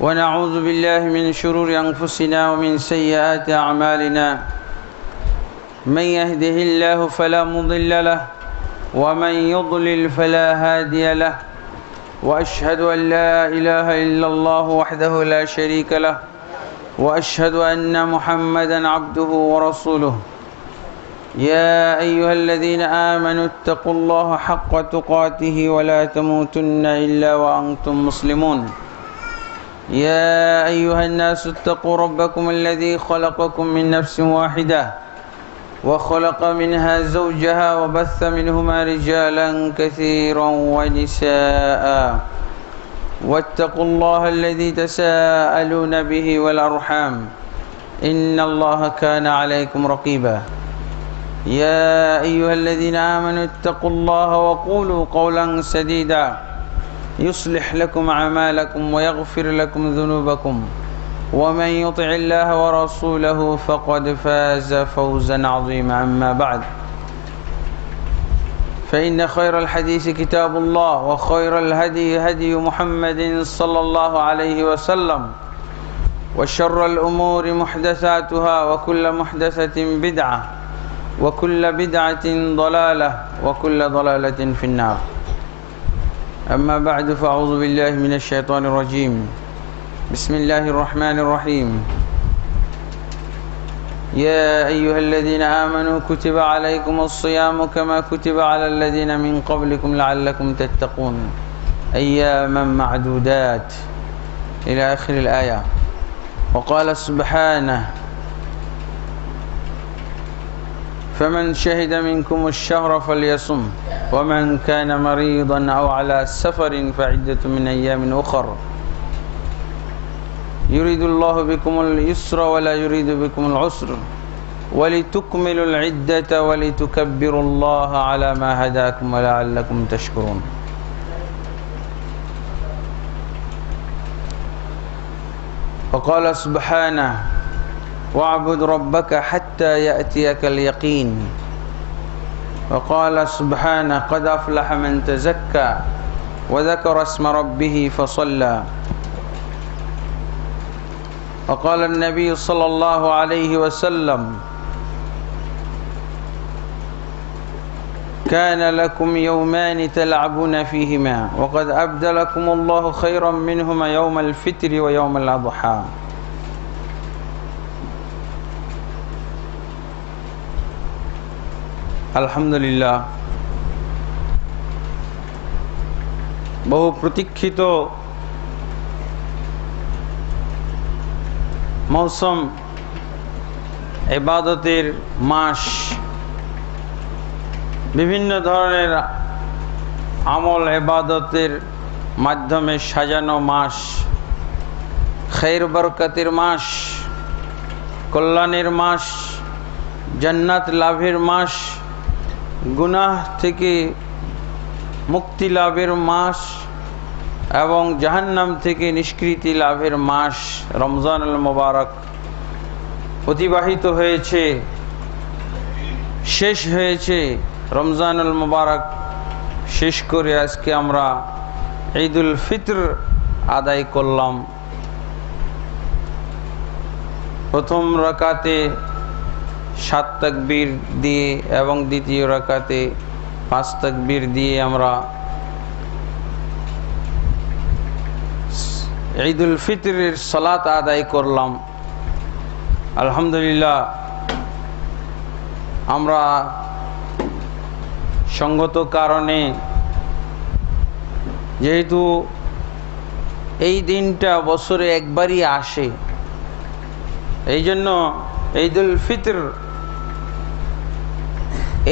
ونعوذ بالله من شرور أنفسنا ومن سيئات أعمالنا من يهده الله فلا مضل له ومن يضلل فلا هادي له وأشهد أن لا إله إلا الله وحده لا شريك له وأشهد أن محمدا عبده ورسوله يا أيها الذين آمنوا اتقوا الله حق تقاته ولا تموتن إلا وأنتم مسلمون يا أيها الناس اتقوا ربكم الذي خلقكم من نفس واحدة وخلق منها زوجها وبث منهما رجالا كثيرا ونساء واتقوا الله الذي تساءلون به والأرحام إن الله كان عليكم رقيبا يا أيها الذين آمنوا اتقوا الله وقولوا قولا سديدا يصلح لكم أعمالكم ويغفر لكم ذنوبكم ومن يطع الله ورسوله فقد فاز فوزا عظيما أما بعد فإن خير الحديث كتاب الله وخير الهدي هدي محمد صلى الله عليه وسلم وشر الأمور محدثاتها وكل محدثة بدعة وكل بدعة ضلالة وكل ضلالة في النار أما بعد فأعوذ بالله من الشيطان الرجيم بسم الله الرحمن الرحيم يا أيها الذين آمنوا كتب عليكم الصيام كما كتب على الذين من قبلكم لعلكم تتقون أياما معدودات إلى آخر الآية وقال سبحانه فمن شهد منكم الشهر فليصم ومن كان مريضا أو على سفر فعدة من أيام أخر يريد الله بكم اليسر ولا يريد بكم العسر ولتكملوا العدة ولتكبروا الله على ما هداكم ولعلكم تشكرون وقال سبحانه واعبد ربك حتى يأتيك اليقين وقال سبحانه قد أفلح من تزكى وذكر اسم ربه فصلى وقال النبي صلى الله عليه وسلم كان لكم يومان تلعبون فيهما وقد أبدلكم الله خيرا منهما يوم الفطر ويوم الأضحى আলহামদুলিল্লাহ বহু প্রতীক্ষিত মৌসুম ইবাদতের মাস বিভিন্ন ধরনের আমল ইবাদতের মাধ্যমে সাজানো মাস খায়র বরকতের মাস কল্যাণের মাস জান্নাত লাভের মাস গুনাহ থেকে মুক্তি লাভের মাস এবং জাহান্নাম থেকে নিষ্কৃতি লাভের মাস রমজানুল মুবারক অতিবাহিত হয়েছে শেষ হয়েছে রমজানুল মুবারক শেষ করে আজকে আমরা ঈদুল ফিতর আদায় করলাম প্রথম রাকাতে 7 তাকবীর দিয়ে এবং দ্বিতীয় রাকাতে 5 তাকবীর দিয়ে আমরা ঈদুল ফিতরের সালাত আদায় করলাম আলহামদুলিল্লাহ আমরা সঙ্গত কারণে যেহেতু এই দিনটা বছরে একবারই আসে এই জন্য ঈদুল ফিতর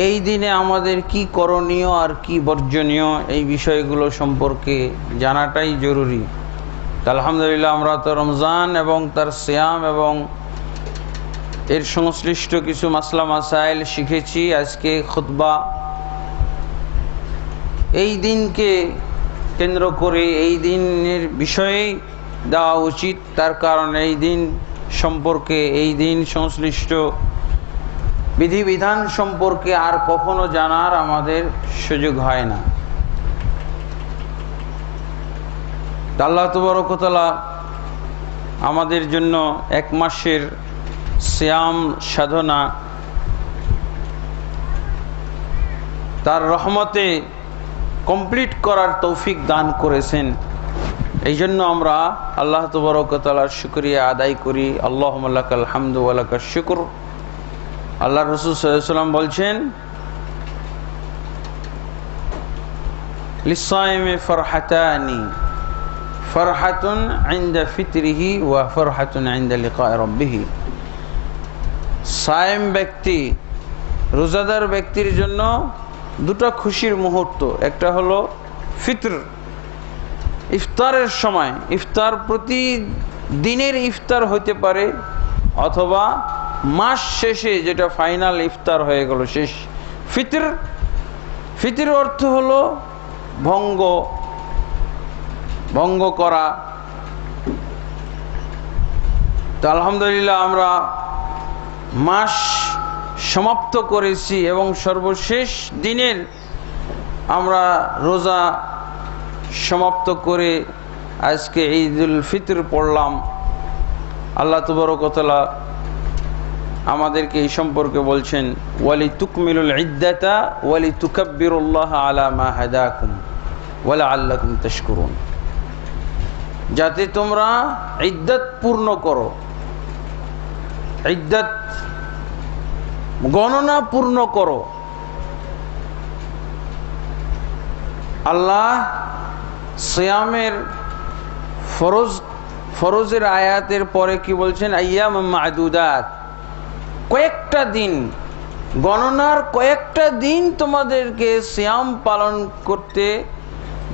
এই দিনে আমাদের কি করণীয় আর কি বর্জনীয় এই বিষয়গুলো সম্পর্কে জানাটাই জরুরি আলহামদুলিল্লাহ আমরা তো রমজান এবং তার সিয়াম এবং এর সংশ্লিষ্ট কিছু মাসলা মাসাইল শিখেছি আজকে খুতবা এই দিনকে কেন্দ্র করে এই দিনের বিষয়ে দেওয়া উচিত তার কারণ এই দিন সম্পর্কে এই দিন সংশ্লিষ্ট বিধিবিধান সম্পর্কে আর কখনো জানার আমাদের সুযোগ হয় না আল্লাহ তাবারক ওয়া তাআলা আমাদের জন্য এক মাসের সিয়াম সাধনা তার রহমতে কমপ্লিট করার তৌফিক দান করেছেন। এই জন্য আমরা আল্লাহ তাবারক ওয়া তাআলার শুকরিয়া আদায় করি। আল্লাহুম্মা লাকাল হামদু ওয়া লাকাশ শুকর। আল্লাহ রাসূল সাল্লাল্লাহু আলাইহি ওয়াসাল্লাম বলছেন, লিসাইমি ফারহাতানি, ফারহাতুন ইনদা ফিতরিহি ওয়া ফারহাতুন ইনদা লিকাই রাব্বিহ। সায়েম ব্যক্তি, রোজাদার ব্যক্তির জন্য দুটো খুশির মুহূর্ত। একটা হলো ফিতর, ইফতারের সময়। ইফতার প্রতি দিনের ইফতার হতে পারে, অথবা মাস শেষে যেটা ফাইনাল ইফতার হয়ে গেল শেষ ফিতর। ফিতর অর্থ হলো ভঙ্গ করা। তো আলহামদুলিল্লাহ আমরা মাস সমাপ্ত করেছি এবং সর্বশেষ দিনের আমরা রোজা সমাপ্ত করে আজকে ঈদুল ফিতর পড়লাম। আল্লাহ তাবারক ওয়া তাআলা আমাদেরকে এই সম্পর্কে বলছেন, ওয়ালি তুকমিলুল ইদ্দাতা ওয়ালি তুকাব্বিরুল্লাহ আলা মা হাদাকুম ওয়া লাআল্লাকুম তাশকুরুন। যাতে তোমরা ইদ্দত পূর্ণ করো, ইদ্দত গণনা পূর্ণ করো। আল্লাহ সিয়ামের ফরজের আয়াতের পরে কি বলছেন? আইয়াম মা'দুদাত, কয়েকটা দিন, গণনার কয়েকটা দিন তোমাদেরকে সিয়াম পালন করতে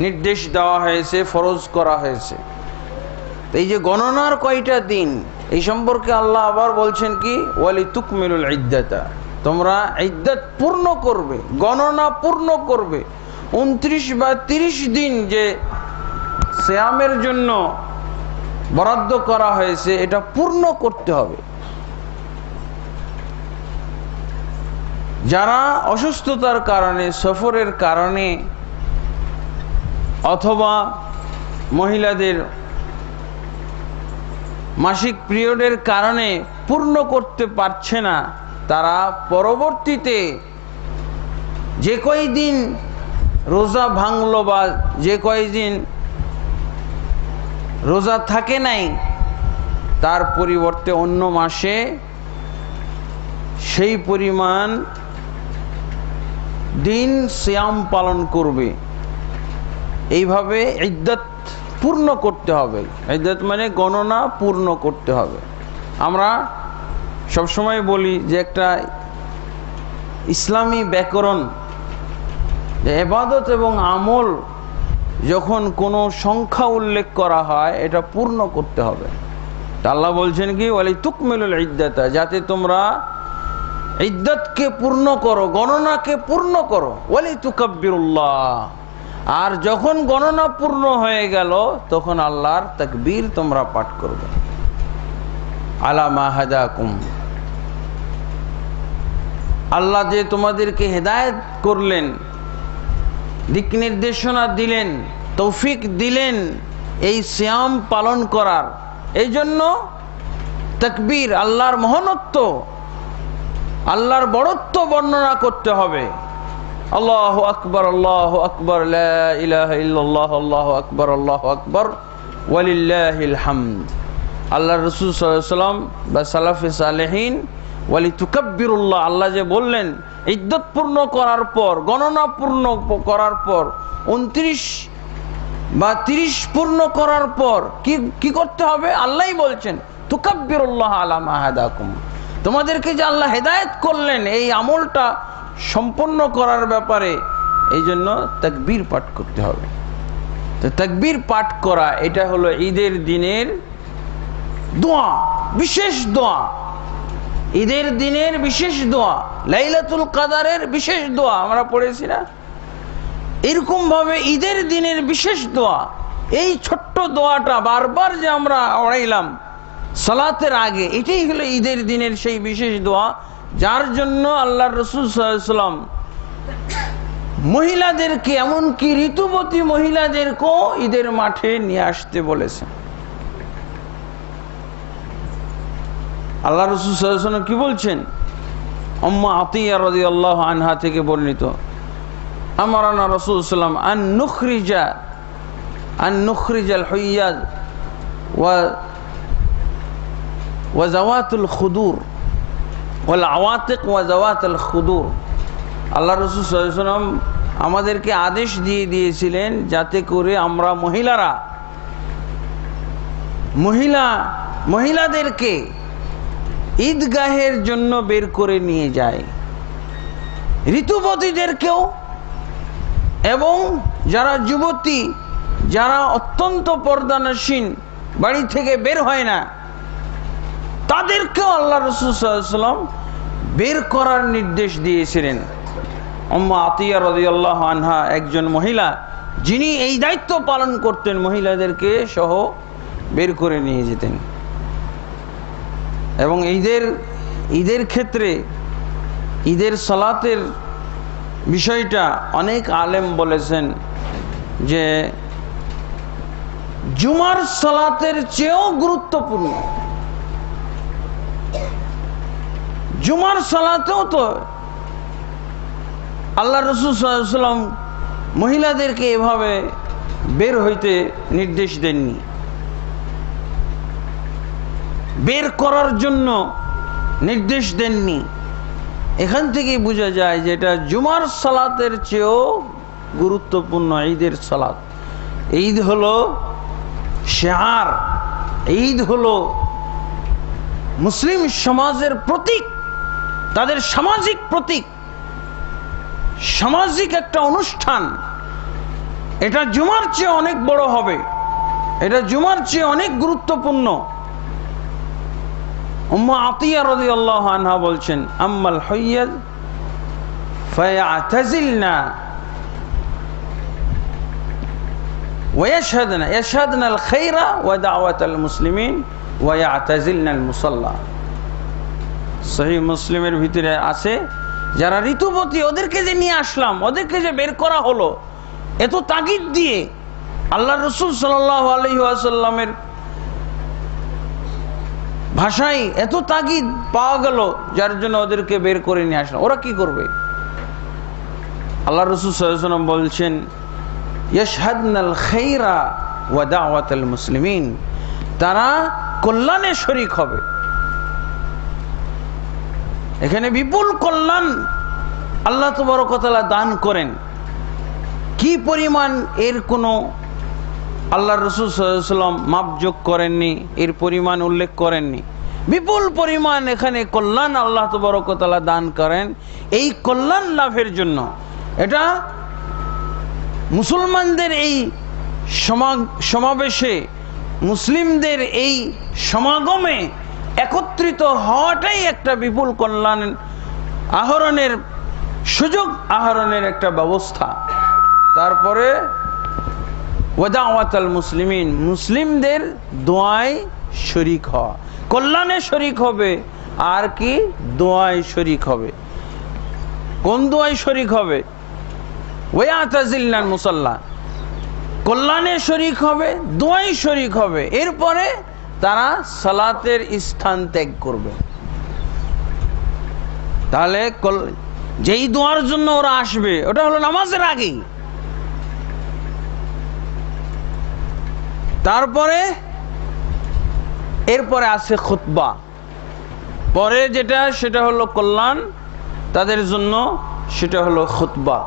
নির্দেশ দেওয়া হয়েছে, ফরজ করা হয়েছে। এই যে গণনার কয়টা দিন, এই সম্পর্কে আল্লাহ আবার বলছেন কি? ওয়ালি তুকমিলুল ইদ্দাতা, তোমরা ইদ্দত পূর্ণ করবে, গণনা পূর্ণ করবে। 29 বা 30 দিন যে সিয়ামের জন্য বরাদ্দ করা হয়েছে, এটা পূর্ণ করতে হবে। যারা অসুস্থতার কারণে, সফরের কারণে, অথবা মহিলাদের মাসিক পিরিয়ডের কারণে পূর্ণ করতে পারছে না, তারা পরবর্তীতে যে কয়দিন রোজা ভাঙলো বা যে কয়দিন রোজা থাকে নাই, তার পরিবর্তে অন্য মাসে সেই পরিমাণ দিন সিয়াম পালন করবে। এইভাবে ইদ্দত পূর্ণ করতে হবে। ইদ্দত মানে গণনা পূর্ণ করতে হবে। আমরা সবসময় বলি যে একটা ইসলামী ব্যাকরণ, যে ইবাদত এবং আমল যখন কোনো সংখ্যা উল্লেখ করা হয়, এটা পূর্ণ করতে হবে। আল্লাহ বলছেন কি? ওয়ালি তুকমিলুল ইদ্দাতা, যাতে তোমরা ইদ্দতকে পূর্ণ করো, গণনাকে পূর্ণ করো। ওয়ালি তুকাব্বিরুল্লাহ, আর যখন গণনা পূর্ণ হয়ে গেল তখন আল্লাহর তাকবীর তোমরা পাঠ করবে। আলা মা হাদাকুম, আল্লাহ যে তোমাদেরকে হেদায়েত করলেন, দিক নির্দেশনা দিলেন, তৌফিক দিলেন এই সিয়াম পালন করার, এই জন্য তাকবীর, আল্লাহর মহানত্ব, আল্লাহর বড়ত্ব বর্ণনা করতে হবে। আল্লাহু আকবার, আল্লাহু আকবার, লা ইলাহা ইল্লাল্লাহ, আল্লাহু আকবার, আল্লাহু আকবার, ওয়ালিল্লাহিল হামদ। আল্লাহর রাসূল সাল্লাল্লাহু আলাইহি ওয়াসাল্লাম বা সালাফে সালেহিন ওয়ালি তুকাব্বিরুল্লাহ, আল্লাহ যে বললেন ইদ্দত পূর্ণ করার পর, গণনা পূর্ণ করার পর, 29 বা 30 পূর্ণ করার পর কি করতে হবে? আল্লাহই বলছেন তুকাব্বিরুল্লাহ আলা মা হাদাকুম, তোমাদেরকে যে আল্লাহ হেদায়েত করলেন এই আমলটা সম্পন্ন করার ব্যাপারে, এই জন্য তাকবীর পাঠ করতে হবে। তো তাকবীর পাঠ করা, এটা হলো ঈদের দিনের দোয়া, বিশেষ দোয়া, ঈদের দিনের বিশেষ দোয়া, লাইলাতুল কদরের বিশেষ দোয়া আমরা পড়েছি না? এরকম ভাবে ঈদের দিনের বিশেষ দোয়া, এই ছোট্ট দোয়াটা বারবার যে আমরা পড়াইলাম সালাতের আগে, এটাই হলো ঈদের দিনের সেই বিশেষ দোয়া, যার জন্য আল্লাহর রাসূল সাল্লাল্লাহু আলাইহি ওয়াসাল্লাম মহিলাদেরকে, এমনকি ঋতুবতী মহিলাদেরকেও ঈদের মাঠে নিয়ে আসতে বলেছেন। আল্লাহ রাসূল সাল্লাল্লাহু আলাইহি ওয়াসাল্লাম কি বলছেন? উম্মু আতিয়া রাদিয়াল্লাহু আনহা থেকে বর্ণিত, আমারানা রাসূল সাল্লাল্লাহু আলাইহি ওয়াসাল্লাম আন নুখরিজাল হুইয়াজ ওয়া যাওয়াতুল খুদুর ওয়াল আওয়াতিক ওয়া যাওয়াতুল খুদুর। আল্লাহ রাসূল সাল্লাল্লাহু আলাইহি ওয়াসাল্লাম আমাদেরকে আদেশ দিয়েছিলেন যাতে করে আমরা মহিলাদেরকে ঈদগাহের জন্য বের করে নিয়ে যায়, ঋতুবতীদেরকেও, এবং যারা যুবতী, যারা অত্যন্ত পর্দানসীন, বাড়ি থেকে বের হয় না, তাদেরকেও আল্লাহ রাসূল সাল্লাল্লাহু আলাইহি ওয়াসাল্লাম বের করার নির্দেশ দিয়েছিলেন। উম্মু আতিয়া রাদিয়াল্লাহু আনহা একজন মহিলা, যিনি এই দায়িত্ব পালন করতেন, মহিলাদেরকে সহ বের করে নিয়ে যেতেন। এবং ঈদের ক্ষেত্রে ঈদের সালাতের বিষয়টা অনেক আলেম বলেছেন যে জুমার সালাতের চেয়েও গুরুত্বপূর্ণ। জুমার সালাতেও তো আল্লাহ রাসূল সাল্লাল্লাহু আলাইহি ওয়াসাল্লাম মহিলাদেরকে এভাবে বের হইতে নির্দেশ দেননি, বের করার জন্য নির্দেশ দেননি। এখান থেকেই বোঝা যায় যে এটা জুমার সালাতের চেয়েও গুরুত্বপূর্ণ ঈদের সালাত। ঈদ হলো শিআর, ঈদ হলো মুসলিম সমাজের প্রতীক, তাদের সামাজিক প্রতীক, সামাজিক একটা অনুষ্ঠান। এটা জুমার চেয়ে অনেক বড় হবে, এটা জুমার চেয়ে অনেক গুরুত্বপূর্ণ। উম্মু আতিয়া রাদিয়াল্লাহু আনহা বলছেন, আম্মাল হুইয়াজ ফায়াতাজিলনা ওয়া ইয়াশহাদনা আল খায়রা ওয়া দাওয়াতাল মুসলিমিন ওয়া ইয়াতাজিলনা আল মুসাল্লা। সহিহ মুসলিমের ভিতরে আছে, যারা ঋতুবতী ওদেরকে যে নিয়ে আসলাম, ওদেরকে যে বের করা হলো, এত তাগিদ দিয়ে আল্লাহ রাসূল সাল্লাল্লাহু আলাইহি ওয়াসাল্লামের ভাষায় এত তাগিদ পাওয়া গেল, যার জন্য ওদেরকে বের করে নিয়ে আসলাম। ওরা কি করবে? আল্লাহ রাসূল সাল্লাল্লাহু আলাইহি ওয়াসাল্লাম বলছেন, ইয়াশহাদনাল খায়রা ওয়া দাওয়াতাল মুসলিমিন, তারা কল্যাণে শরীক হবে। এখানে বিপুল কল্যাণ আল্লাহ তাবারক ওয়া তাআলা দান করেন। কি পরিমাণ, এর কোনো আল্লাহ রাসূল সাল্লাল্লাহু আলাইহি ওয়াসাল্লাম মাপযোগ করেননি, এর পরিমাণ উল্লেখ করেননি। বিপুল পরিমাণ এখানে কল্যাণ আল্লাহ তাবারক ওয়া তাআলা দান করেন। এই কল্যাণ লাভের জন্য এটা মুসলমানদের এই সমাবেশে, মুসলিমদের এই সমাগমে একত্রিত হওয়াটাই একটা বিপুল কল্যাণ আহরণের সুযোগ, আহরণের একটা ব্যবস্থা। তারপরে ওয়াদাওয়াতাল মুসলিমিন, মুসলিমদের দোয়ায় শরীক হওয়া, কল্যাণে শরীক হবে। আর কি? দোয়ায় শরীক হবে। কোন দোয়ায় শরীক হবে? ওয়াতাজিলনাল মুসাল্লা, কল্যাণে শরীক হবে, দোয়ায় শরীক হবে। এরপরে তারা সালাতের স্থান ত্যাগ করবে। তাহলে যেই দোয়ার জন্য ওরা আসবে ওটা হলো নামাজের আগেই। তারপরে এরপরে আছে খুতবা, পরে সেটা হলো কল্যাণ তাদের জন্য, সেটা হলো খুতবা।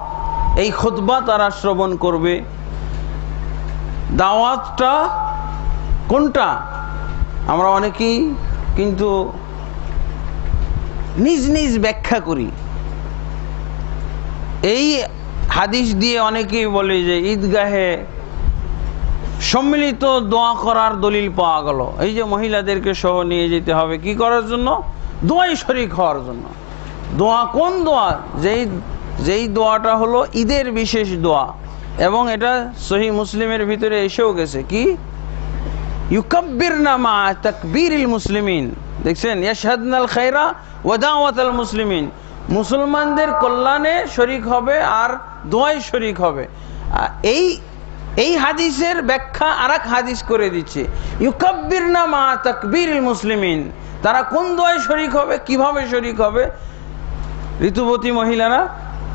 এই খুতবা তারা শ্রবণ করবে। দাওয়াতটা কোনটা আমরা অনেকেই কিন্তু নিজ নিজ ব্যাখ্যা করি। এই হাদিস দিয়ে অনেকেই বলে যে ঈদগাহে সম্মিলিত দোয়া করার দলিল পাওয়া গেল। এই যে মহিলাদেরকে সহ নিয়ে যেতে হবে কি করার জন্য? দোয়ায় শরীক হওয়ার জন্য। দোয়া কোন দোয়া? যেই দোয়াটা হলো ঈদের বিশেষ দোয়া, এবং এটা সহিহ মুসলিমের ভিতরে এসেও গেছে। কি? ইউকাব্বিরনা মা তাকবীরিল মুসলিমিন। দেখছেন, ইয়াশহাদনাল খায়রা ওয়া দাওয়াতাল মুসলিমিন, মুসলমানদের কল্যাণে শরীক হবে আর দোয়ায় শরীক হবে। এই এই হাদিসের ব্যাখ্যা আরেক হাদিস করে দিচ্ছে, ইউকাব্বিরনা মা তাকবীরিল মুসলিমিন। তারা কোন দোয়ায় শরীক হবে, কিভাবে শরীক হবে? ঋতুবতী মহিলারা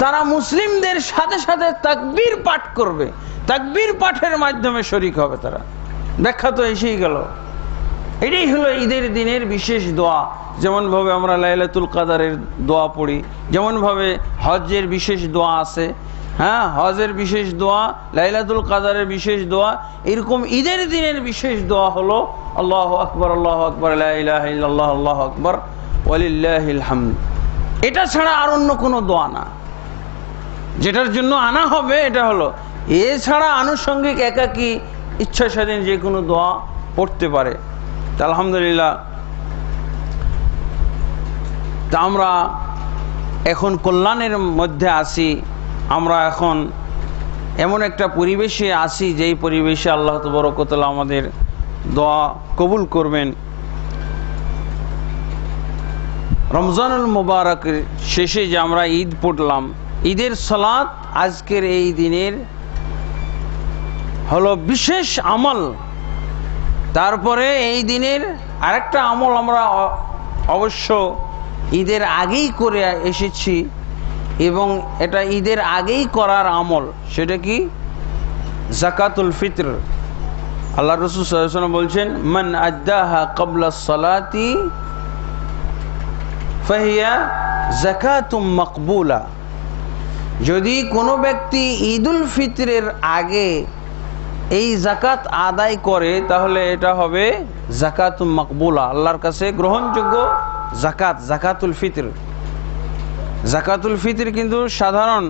তারা মুসলিমদের সাথে সাথে তাকবীর পাঠ করবে, তাকবীর পাঠের মাধ্যমে শরীক হবে তারা। ব্যাখ্যা তো এসেই গেল। এটাই হলো ঈদের দিনের বিশেষ দোয়া। যেমনভাবে আমরা লাইলাতুল কাদারের দোয়া পড়ি, যেমনভাবে হজ্জের বিশেষ দোয়া আছে, হ্যাঁ, হজের বিশেষ দোয়া, লাইলাতুল কাদারের বিশেষ দোয়া, এরকম ঈদের দিনের বিশেষ দোয়া হলো আল্লাহু আকবার, আল্লাহু আকবার, লা ইলাহা ইল্লাল্লাহ, আল্লাহু আকবার, ওয়ালিল্লাহিল হামদ। এটা ছাড়া আর অন্য কোনো দোয়া না। যেটার জন্য আনা হবে এটা হলো, এছাড়া আনুষঙ্গিক একাকী ইচ্ছা স্বাধীন যে কোনো দোয়া পড়তে পারে। তা আলহামদুলিল্লাহ, তা আমরা এখন কল্যাণের মধ্যে আছি। আমরা এখন এমন একটা পরিবেশে আছি যেই পরিবেশে আল্লাহ তাবারক ওয়া তাআলা আমাদের দোয়া কবুল করবেন। রমজানুল মুবারকের শেষে যে আমরা ঈদ পড়লাম, ঈদের সালাত আজকের এই দিনের হলো বিশেষ আমল। তারপরে এই দিনের আরেকটা আমল আমরা অবশ্য ঈদের আগেই করে এসেছি এবং এটা ঈদের আগেই করার আমল। সেটা কি? যাকাতুল ফিতর। আল্লাহ রাসূল সাল্লাল্লাহু আলাইহি ওয়াসাল্লাম বলছেন, মান আদ্দাহা ক্বাবলা সালাতি ফাহিয়া যাকাতুম মাকবুলা। যদি কোনো ব্যক্তি ঈদুল ফিতরের আগে এই যাকাত আদায় করে তাহলে এটা হবে যাকাতুম মাকবুলা, আল্লাহর কাছে গ্রহণযোগ্য যাকাত, যাকাতুল ফিতর। যাকাতুল ফিতর কিন্তু সাধারণ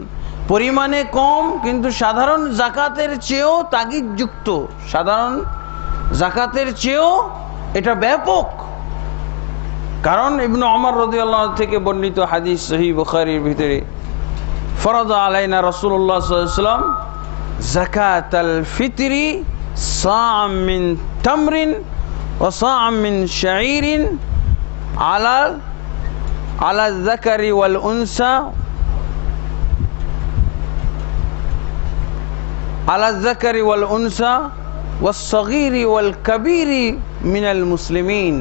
পরিমাণে কম, কিন্তু সাধারণ যাকাতের চেয়েও তাগিদযুক্ত, সাধারণ যাকাতের চেয়েও এটা ব্যাপক। কারণ ইবনে ওমর রাদিয়াল্লাহু আনহু থেকে বর্ণিত হাদিস সহিহ বুখারীর ভিতরে, ফরজ আলাইনা রাসূলুল্লাহ সাল্লাল্লাহু আলাইহি ওয়াসাল্লাম যাকাতাল ফিতরি সা'আম মিন তামরিন ওয়া সা'আম মিন শাঈরিন আলা যাকারি ওয়াল উনসা আলা যাকারি ওয়াল উনসা ওয়াস সাগীরি ওয়াল কাবীরি মিনাল মুসলিমিন।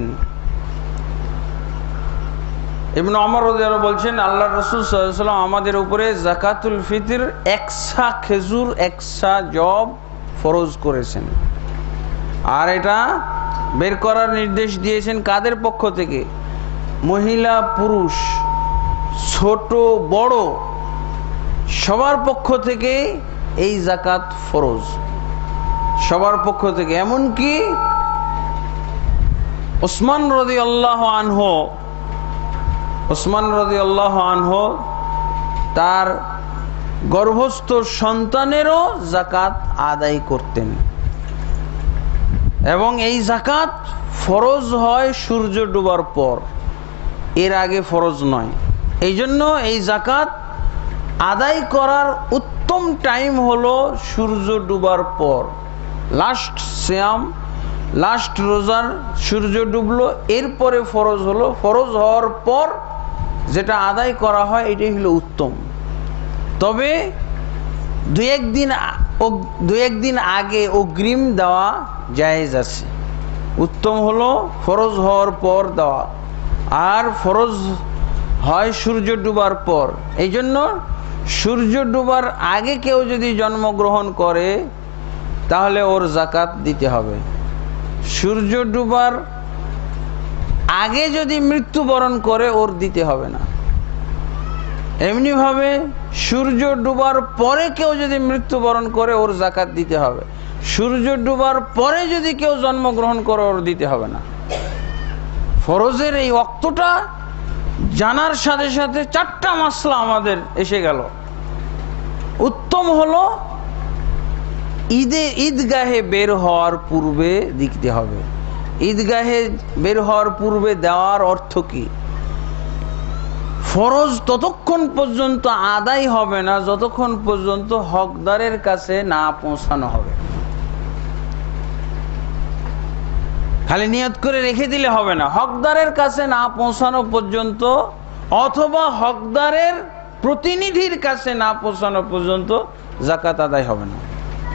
ইবনে ওমর রাদিয়াল্লাহু বলছেন, আল্লাহর রাসূল সাল্লাল্লাহু আলাইহি ওয়াসাল্লাম আমাদের উপরে যাকাতুল ফিতর 100 খেজুর 100 জব ফরজ করেছেন। আর এটা বের করার নির্দেশ দিয়েছেন কাদের পক্ষ থেকে? মহিলা পুরুষ ছোট বড় সবার পক্ষ থেকে এই যাকাত ফরজ, সবার পক্ষ থেকে। এমনকি ওসমান রাদিয়াল্লাহু আনহু তার গর্ভস্থ সন্তানেরও যাকাত আদায় করতেন। এবং এই যাকাত ফরজ হয় সূর্য ডোবার পর, এর আগে ফরজ নয়। এই জন্য এই যাকাত আদায় করার উত্তম টাইম হলো সূর্য ডুবার পর। লাস্ট সিয়াম, লাস্ট রোজার সূর্য ডুবলো, এরপরে ফরজ হলো। ফরজ হওয়ার পর যেটা আদায় করা হয় এটাই হলো উত্তম। তবে দু একদিন আগে অগ্রিম দেওয়া জায়েজ আছে। উত্তম হলো ফরজ হওয়ার পর দেওয়া, আর ফরজ হয় সূর্য ডুবার পর। এই জন্য সূর্য ডুবার আগে কেউ যদি জন্মগ্রহণ করে তাহলে ওর যাকাত দিতে হবে। সূর্য ডুবার আগে যদি মৃত্যুবরণ করে ওর দিতে হবে না। এমনিভাবে সূর্য ডুবার পরে কেউ যদি মৃত্যুবরণ করে ওর যাকাত দিতে হবে। সূর্য ডুবার পরে যদি কেউ জন্মগ্রহণ করে ওর দিতে হবে না। ফরজের এই ওয়াক্তটা জানার সাথে সাথে 4টা মাসলা আমাদের এসে গেল। উত্তম হলো ঈদগাহে বের হওয়ার পূর্বে দিতে হবে। ঈদগাহে বের হওয়ার পূর্বে দেওয়ার অর্থ কি? ফরজ ততক্ষণ পর্যন্ত আদায় হবে না যতক্ষণ পর্যন্ত হকদারের কাছে না পৌঁছানো হবে। খালি নিয়ত করে রেখে দিলে হবে না, হকদারের কাছে না পৌঁছানো পর্যন্ত অথবা হকদারের প্রতিনিধির কাছে না পৌঁছানো পর্যন্ত যাকাত আদায় হবে না।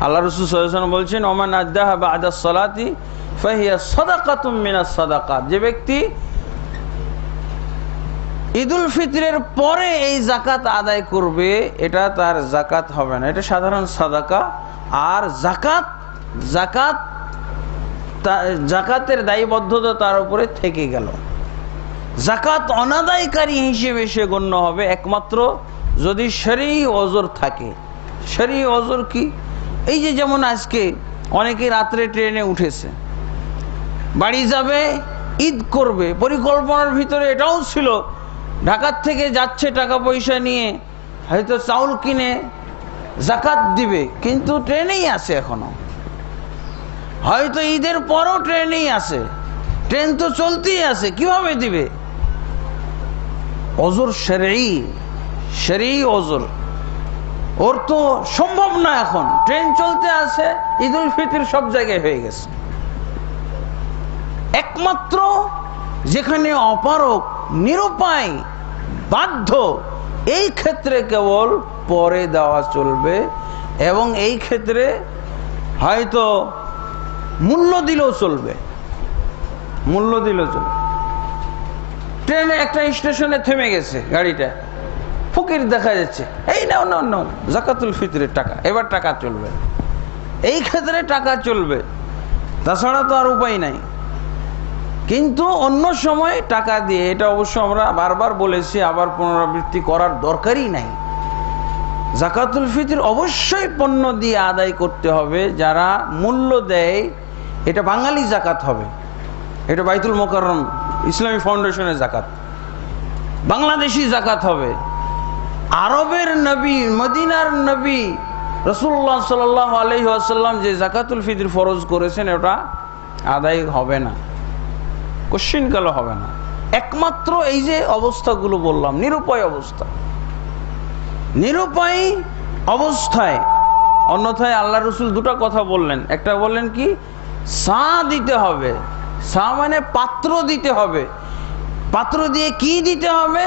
আল্লাহ রাসূল সাল্লাল্লাহু আলাইহি ওয়াসাল্লাম বলছেন ওমান আদ্দাহা বা'দা সালাতি ফাহিয়া সাদাকাতুম মিনাস সাদাকাত, যে ব্যক্তি ঈদুল ফিতরের পরে এই যাকাত আদায় করবে এটা তার যাকাত হবে না, এটা সাধারণ সাদাকা। আর যাকাতের দায়বদ্ধতা তার উপরে থেকে গেল। যাকাত অনাদায়কারী হিসেবে সে গণ্য হবে একমাত্র যদি শরঈ ওযর থাকে। শরঈ ওযর কি? এই যে যেমন আজকে অনেকে রাত্রে ট্রেনে উঠেছে, বাড়ি যাবে, ঈদ করবে, পরিকল্পনার ভিতরে এটাও ছিল ঢাকার থেকে যাচ্ছে টাকা পয়সা নিয়ে, হয়তো চাউল কিনে যাকাত দিবে, কিন্তু ট্রেনেই আছে এখনো, হয়তো ঈদের পরও ট্রেনেই আছে, ট্রেন তো চলতেই আছে, কিভাবে দিবে? ওযর শরঈ ওযর, ওর তো সম্ভব না, এখন ট্রেন চলতে আছে, ঈদুল ফিতর সব জায়গায় হয়ে গেছে। একমাত্র যেখানে অপারক, নিরুপায়, বাধ্য, এই ক্ষেত্রে কেবল পরে দেওয়া চলবে, এবং এই ক্ষেত্রে হয়তো মূল্য দিলেও চলবে, ট্রেনে একটা স্টেশনে থেমে গেছে গাড়িটা, ফকির দেখা যাচ্ছে, এই নাও নাও নাও যাকাতুল ফিতরের টাকা, এবার টাকা চলবে, এই ক্ষেত্রে টাকা চলবে, তাছাড়া তো আর উপায় নাই। কিন্তু অন্য সময় টাকা দিয়ে, এটা অবশ্য আমরা বারবার বলেছি, আবার পুনরাবৃত্তি করার দরকারই নাই। যাকাতুল ফিতর অবশ্যই পণ্য দিয়ে আদায় করতে হবে, যারা মূল্য দেয়, এটা বাঙালি যাকাত হবে, এটা বাইতুল মোকাররম ইসলামী ফাউন্ডেশনের যাকাত, বাংলাদেশি যাকাত হবে। আরবের নবী, মদিনার নবী রাসূলুল্লাহ সাল্লাল্লাহু আলাইহি ওয়াসাল্লাম যে যাকাতুল ফিতর ফরজ করেছেন, ওটা আদায় হবে না, কোশ্চিনকালও হবে না। একমাত্র এই যে অবস্থাগুলো বললাম, নিরুপায় অবস্থায়, অন্যথায় আল্লাহ রাসূল দুটো কথা বললেন, একটা বললেন কি, সা দিতে হবে, সা মানে পাত্র দিতে হবে। পাত্র দিয়ে কি দিতে হবে?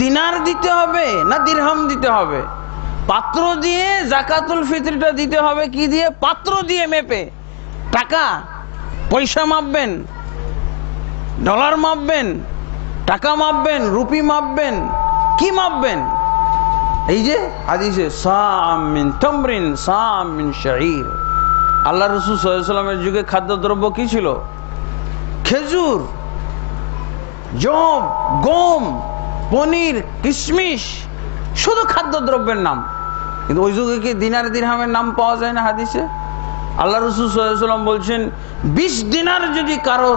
দিনার দিতে হবে না দিরহাম দিতে হবে? পাত্র দিয়ে যাকাতুল ফিতরটা দিতে হবে কি দিয়ে? পাত্র দিয়ে মেপে, টাকা পয়সা মাপবেন, ডলার মাপবেন, টাকা মাপবেন, রুপি মাপবেন, কি মাপবেন? এই যে হাদিসে সাআম মিন তামরিন সাআম মিন শাঈর, আল্লাহ রাসূল সাল্লাল্লাহু আলাইহি ওয়াসাল্লামের যুগে খাদ্যদ্রব্য কি ছিল? খেজুর, জব, গম, পনির, কিশমিশ, শুধু খাদ্যদ্রব্যের নাম। কিন্তু ওই যুগে কি দিনার দিরহামের নাম পাওয়া যায় না হাদিসে? আল্লাহ রাসূল সাল্লাল্লাহু আলাইহি ওয়াসাল্লাম বলছেন 20 দিনার যদি কারো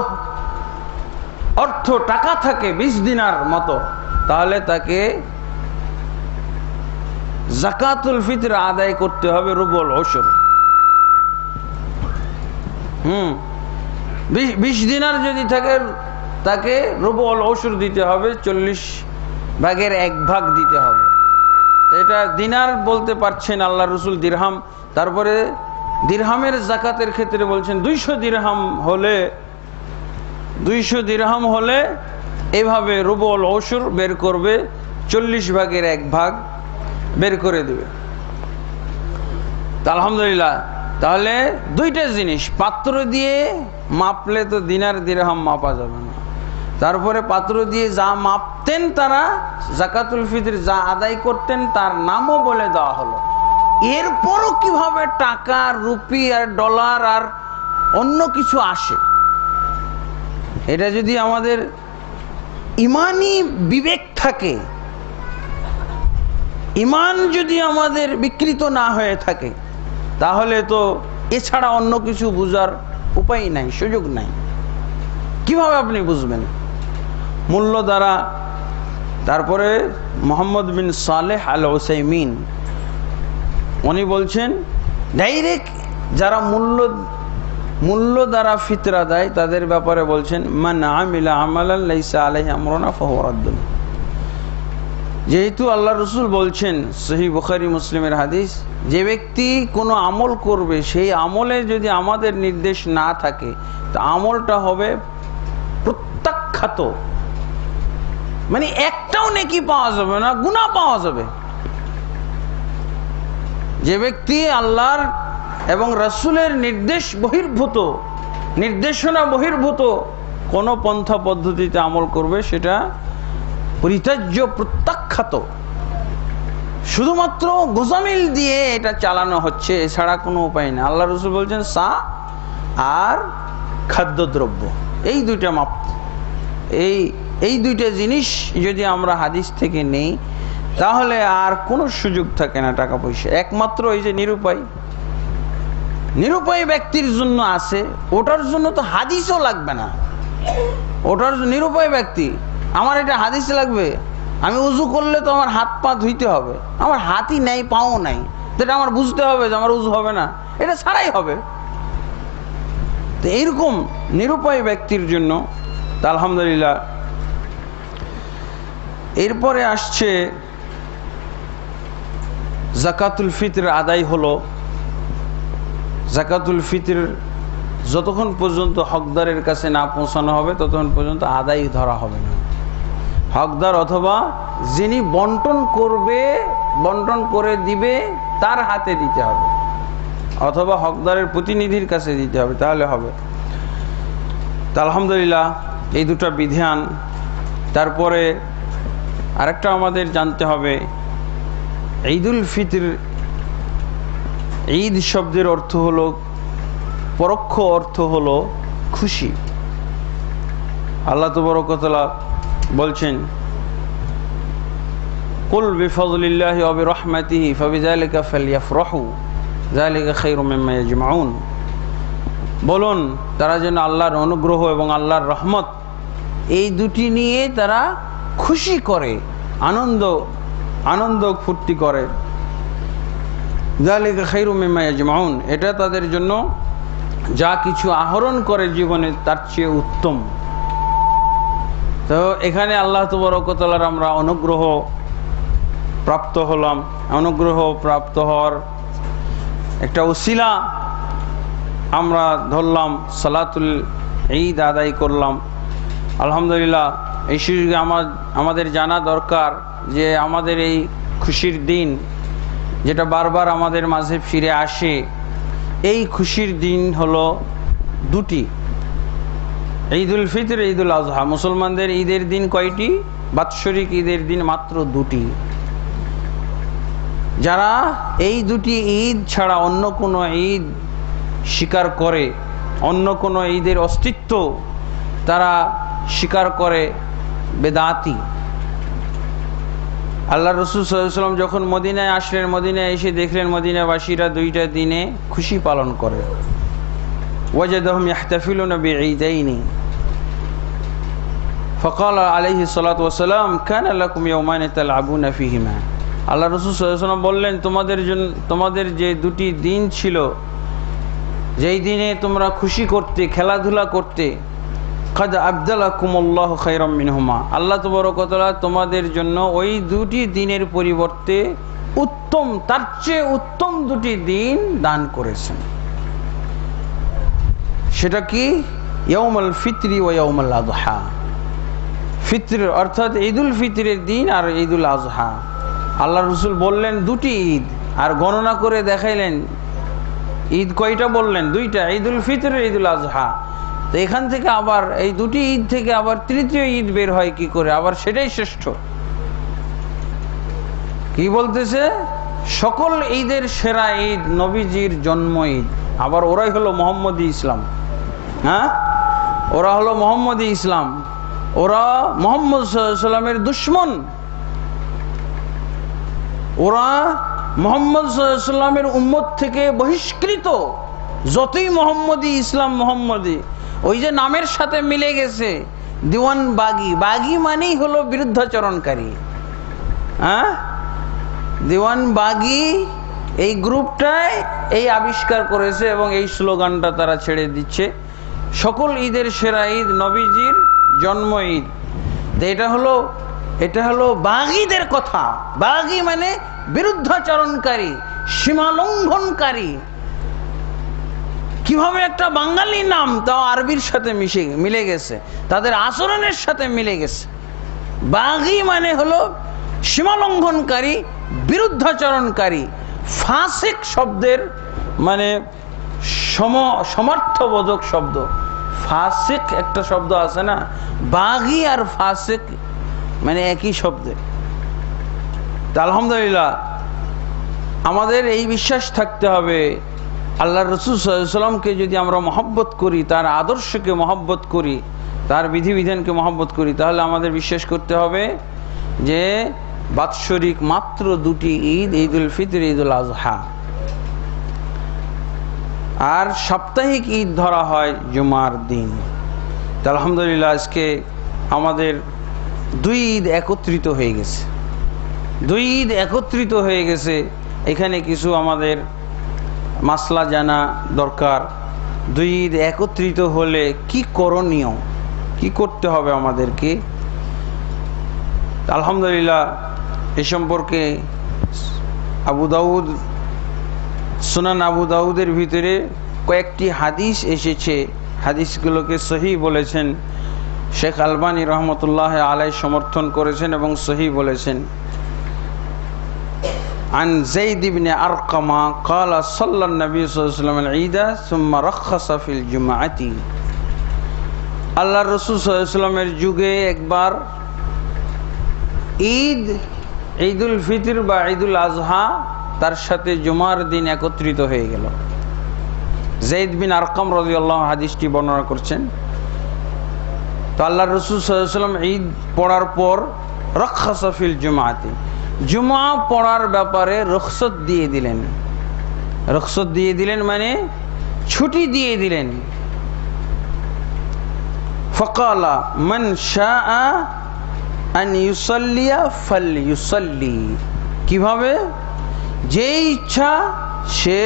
অর্থ টাকা থাকে 20 দিনার মতো, তাহলে তাকে যাকাতুল ফিতর আদায় করতে হবে রুবুল উশর। 20 দিনার যদি থাকে, তাকে রুবুল উশর দিতে হবে, 40 ভাগের 1 ভাগ দিতে হবে। এটা দিনার বলতে পারছেন আল্লাহ রাসূল, দিরহাম, তারপরে দিরহামের যাকাতের ক্ষেত্রে বলছেন 200 দিরহাম হলে এভাবে রুবুল উশর বের করবে, 40 ভাগের 1 ভাগ বের করে দেবে। আলহামদুলিল্লাহ, তাহলে দুইটা জিনিস, পাত্র দিয়ে মাপলে তো দিনার দিরহাম মাপা যাবে না, তারপরে পাত্র দিয়ে যা মাপতেন তারা, যাকাতুল ফিতর যা আদায় করতেন তার নামও বলে দেওয়া হলো। এরপরও কিভাবে টাকা, রুপি আর ডলার আর অন্য কিছু আসে, এটা যদি আমাদের ইমানি বিবেক থাকে, ইমান যদি আমাদের বিকৃত না হয়ে থাকে, তাহলে তো এছাড়া অন্য কিছু বুঝার উপায় নাই, সুযোগ নাই। কিভাবে আপনি বুঝবেন? মূল্য দ্বারা। তারপরে মোহাম্মদ বিন সালেহ আল উসাইমিন উনি বলছেন, ডাইরেক্ট যারা মূল্য দ্বারা ফিতরা দেয় তাদের ব্যাপারে বলছেন, মান আমিলা আমালান লাইসা আলাইহি আমরুনা ফাহুয়া রাদ্দুন। যেহেতু আল্লাহ রাসূল বলছেন, সহিহ বুখারী মুসলিমের হাদিস, যে ব্যক্তি কোনো আমল করবে, সেই আমলে যদি আমাদের নির্দেশ না থাকে, তো আমলটা হবে প্রত্যাখ্যাত, মানে একটাও নেকি পাওয়া যাবে না, গুনাহ পাওয়া যাবে। যে ব্যক্তি আল্লাহর এবং রাসূলের নির্দেশনা বহির্ভূত কোনো পন্থা পদ্ধতিতে আমল করবে সেটা পরিত্যাজ্য, প্রত্যাখ্যাত। শুধুমাত্র গোজামিল দিয়ে এটা চালানো হচ্ছে, এছাড়া কোনো উপায় নেই। আল্লাহ রাসূল বলছেন সা আর খাদ্যদ্রব্য, এই দুইটা মাপ, এই দুইটা জিনিস যদি আমরা হাদিস থেকে নেই তাহলে আর কোনো সুযোগ থাকে না টাকা পয়সা। একমাত্র এই যে নিরুপায় ব্যক্তির জন্য আছে, ওটার জন্য তো হাদিসও লাগবে না। ওটার নিরুপায় ব্যক্তি, আমার এটা হাদিস লাগবে, আমি উজু করলে তো আমার হাত পা ধুইতে হবে, আমার হাতই নাই পাও নাই, এটা আমার বুঝতে হবে যে আমার উজু হবে না, এটা ছাড়াই হবে। তো এইরকম নিরুপায় ব্যক্তির জন্য তা আলহামদুলিল্লাহ। এরপরে আসছে যাকাতুল ফিতর আদায় হলো। যাকাতুল ফিতর যতক্ষণ পর্যন্ত হকদারের কাছে না পৌঁছানো হবে ততক্ষণ পর্যন্ত আদায় ধরা হবে না। হকদার অথবা যিনি বন্টন করে দিবে তার হাতে দিতে হবে, অথবা হকদারের প্রতিনিধির কাছে দিতে হবে, তাহলে হবে। তা আলহামদুলিল্লাহ এই দুটো বিধান। তারপরে আরেকটা আমাদের জানতে হবে, ঈদুল ফিতর, ঈদ শব্দের অর্থ হলো, পরোক্ষ অর্থ হলো খুশি। আল্লাহ তাবারক ওয়া তাআলা বলছেন কুল বিফাযলিল্লাহি ওয়া বিরহমাতিহি ফাবিযালিকা ফালইফরাহু যালিকা খায়রুম মিম্মা ইয়াজমাউন। বলুন তারা যেন আল্লাহর অনুগ্রহ এবং আল্লাহর রহমত এই দুটি নিয়ে তারা খুশি করে, আনন্দ ফুর্তি করে। যালিকা খায়রুম মিম্মা ইয়াজমাউন, এটা তাদের জন্য যা কিছু আহরণ করে জীবনে তার চেয়ে উত্তম। তো এখানে আল্লাহ তাবারক ওয়া তাআলার আমরা অনুগ্রহ প্রাপ্ত হলাম, অনুগ্রহ প্রাপ্ত হওয়ার একটা উসিলা আমরা ধরলাম, সালাতুল ঈদ আদায় করলাম। আলহামদুলিল্লাহ এই সুযোগে আমাদের জানা দরকার যে আমাদের এই খুশির দিন যেটা বারবার আমাদের মাঝে ফিরে আসে, এই খুশির দিন হলো দুটি, ঈদুল ফিতর, ঈদুল আজহা। মুসলমানদের ঈদের দিন কয়টি? বাৎসরিক ঈদের দিন মাত্র দুটি। যারা এই দুটি ঈদ ছাড়া অন্য কোনো ঈদ স্বীকার করে, অন্য কোনো ঈদের অস্তিত্ব তারা স্বীকার করে, বেদাতি। আল্লাহ রাসূল সাল্লাল্লাহু আলাইহি ওয়াসাল্লাম যখন মদিনায় আসলেন, মদিনায় এসে দেখলেন মদিনাবাসীরা দুইটা দিনে খুশি পালন করে। ওয়াজাদাহুম ইয়াহতাফিলুনা বিঈদাইনি ফাকাল আলাইহি সাল্লাতু ওয়াসালাম কানা লাকুম ইয়াওমানি তালআবুনা ফীহিমা। আল্লাহ রাসূল সাল্লাল্লাহু আলাইহি ওয়াসাল্লাম বললেন, তোমাদের যে দুটি দিন ছিল, যেই দিনে তোমরা খুশি করতে, খেলাধুলা করতে, কাদ আবদালাকুমুল্লাহু খায়রাম মিনহুমা, আল্লাহ তাবারক ওয়া তাআলা তোমাদের জন্য ওই দুটি দিনের পরিবর্তে উত্তম, তার চেয়ে উত্তম দুটি দিন দান করেছেন। সেটা কি? ইয়াউমুল ফিতরি ওয়া ইয়াউমুল আযহা। ফিতর অর্থাৎ ঈদুল ফিতরের দিন আর ঈদুল আযহা। আল্লাহ রাসূল বললেন দুটি ঈদ, আর গণনা করে দেখাইলেন ঈদ কয়টা, বললেন দুইটা, ঈদুল ফিতর, ঈদুল আযহা। তো এখান থেকে আবার এই দুটি ঈদ থেকে আবার তৃতীয় ঈদ বের হয় কি করে? আবার সেটাই শ্রেষ্ঠ। কি বলতেছে? সকল ঈদের সেরা ঈদ নবীজির জন্ম ঈদ। আবার ওরাই হলো মোহাম্মদী ইসলাম। হ্যাঁ, ওরা হলো মোহাম্মদী ইসলাম, ওরা মুহাম্মদ সাল্লাল্লাহু আলাইহি ওয়াসাল্লামের দুশমন, ওরা মুহাম্মদ সাল্লাল্লাহু আলাইহি ওয়াসাল্লামের উম্মত থেকে বহিষ্কৃত। যতই মোহাম্মদী ইসলাম, মোহাম্মদী ওই যে নামের সাথে মিলে গেছে, দিওয়ান বাগি, বাগি মানেই হলো বিরুদ্ধাচরণকারী। হ্যাঁ, দিওয়ান বাগি এই গ্রুপটাই এই আবিষ্কার করেছে এবং এই স্লোগানটা তারা ছেড়ে দিচ্ছে, সকল ঈদের সেরা ঈদ নবীজির জন্ম ঈদ। এটা হলো বাগীদের কথা। বাগী মানে বিরুদ্ধাচরণকারী, সীমা লঙ্ঘনকারী। কিভাবে একটা বাঙালি নাম তাও আরবির সাথে মিলে গেছে, তাদের আচরণের সাথে মিলে গেছে। বাগী মানে হলো সীমা লঙ্ঘনকারী, বিরুদ্ধাচরণকারী। ফাসিক শব্দের মানে সমর্থবোধক শব্দ। ফাসিক একটা শব্দ আছে না, বাগী আর ফাসিক মানে একই শব্দে। আলহামদুলিল্লাহ আমাদের এই বিশ্বাস থাকতে হবে, আল্লাহ রসুল সাল্লাল্লাহু আলাইহি ওয়াসাল্লামকে যদি আমরা মহব্বত করি, তার আদর্শকে মহব্বত করি, তার বিধিবিধানকে মহব্বত করি, তাহলে আমাদের বিশ্বাস করতে হবে যে বাৎসরিক মাত্র দুটি ঈদ, ঈদুল ফিতর, ঈদুল আজহা, আর সাপ্তাহিক ঈদ ধরা হয় জুমার দিন। আলহামদুলিল্লাহ আজকে আমাদের দুই ঈদ একত্রিত হয়ে গেছে, দুই ঈদ একত্রিত হয়ে গেছে। এখানে কিছু আমাদের মাসলা জানা দরকার। দুই ঈদ একত্রিত হলে কি করণীয়, কি করতে হবে আমাদেরকে। আলহামদুলিল্লাহ এ সম্পর্কে আবু দাউদ, সুনান আবু দাউদের ভিতরে কয়েকটি হাদিস এসেছে, হাদিসগুলোকে সহি বলেছেন শেখ আলবানী রহমতুল্লাহ আলাই, সমর্থন করেছেন এবং সহি বলেছেন। عن زيد بن أرقم قال صلى النبي صلى الله عليه وسلم العيد ثم رخص في الجمعة। আল্লাহ রসুল সাল্লাল্লাহু আলাইহি ওয়াসাল্লামের যুগে একবার ঈদ, ঈদুল ফিতর বা ঈদুল আজহা, তার সাথে জুমার দিন একত্রিত হয়ে গেল। যায়েদ বিন আরকাম রাদিয়াল্লাহু হাদিসটি বর্ণনা করছেন। তো আল্লাহ রসুল সাল্লাল্লাহু আলাইহি ওয়াসাল্লাম ঈদ পড়ার পর রাখাসা ফিল জুমাতে, জুমা পড়ার ব্যাপারে রুখসত দিয়ে দিলেন। রুখসত দিয়ে দিলেন মানে ছুটি দিয়ে দিলেন। ফাকালা মান শাআ আন ইউসাল্লিয়া ফালইউসাল্লি, কিভাবে? যে ইচ্ছা সে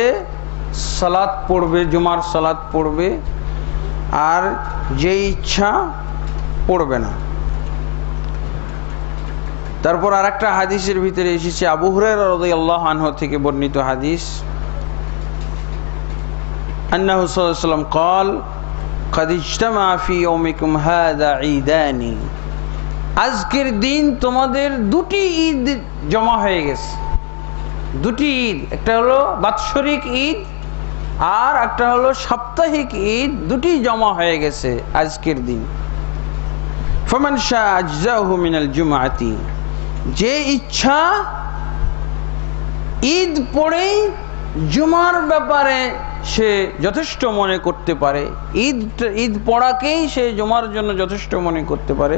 সালাত পড়বে, জুমার সালাত পড়বে, আর যে ইচ্ছা পড়বে না। তারপর আরেকটা হাদিসের ভিতরে এসেছে আবু হুরায়রা রাদিয়াল্লাহু আনহু থেকে বর্ণিত হাদিস, আন্নাহু সাল্লাল্লাহু আলাইহি ওয়াসাল্লাম قال قد اجتمع في يومكم هذا عيدان, আজকের দিন তোমাদের দুটি ঈদ জমা হয়ে গেছে। দুটি ঈদ, একটা হলো বাৎসরিক ঈদ আর একটা হলো সাপ্তাহিক ঈদ, দুটি জমা হয়ে গেছে আজকের দিন। ফামান শাআ আজজাহু মিনাল জুমআতি, যে ইচ্ছা ঈদ পড়েই জুমার ব্যাপারে সে যথেষ্ট মনে করতে পারে, ঈদ পড়াকেই সে জুমার জন্য যথেষ্ট মনে করতে পারে।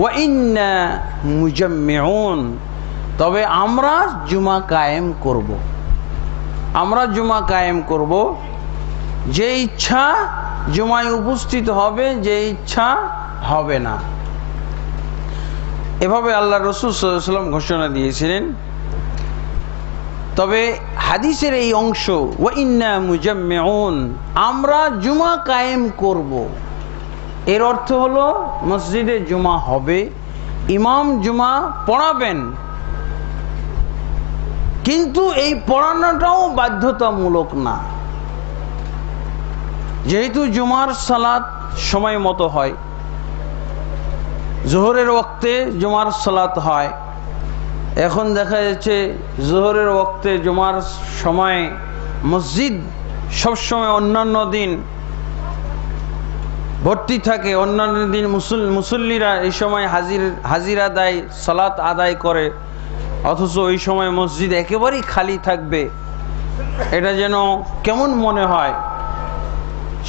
ওয়া ইন্না মুজাম্মিউন, তবে আমরা জুমা কায়েম করব, আমরা জুমা কায়েম করব। যে ইচ্ছা জুমায় উপস্থিত হবে, যে ইচ্ছা হবে না। এভাবে আল্লাহ রাসূল সাল্লাল্লাহু আলাইহি ওয়াসাল্লাম ঘোষণা দিয়েছিলেন। তবে হাদিসের এই অংশ ওয়া ইন্না মুজাম্মিউন, আমরা জুমা কায়েম করব, এর অর্থ হলো মসজিদে জুমা হবে, ইমাম জুমা পড়াবেন, কিন্তু এই পড়ানোটাও বাধ্যতামূলক না। যেহেতু জুমার সালাত সময় মতো হয়, জোহরের ওয়াক্তে জুমার সালাত হয়, এখন দেখা যাচ্ছে জোহরের ওয়াক্তে জুমার সময় মসজিদ সবসময় অন্যান্য দিন ভর্তি থাকে, অন্যান্য দিন মুসল্লিরা এই সময় হাজির আদায়, সালাত আদায় করে, অথচ ওই সময় মসজিদ একেবারেই খালি থাকবে, এটা যেন কেমন মনে হয়।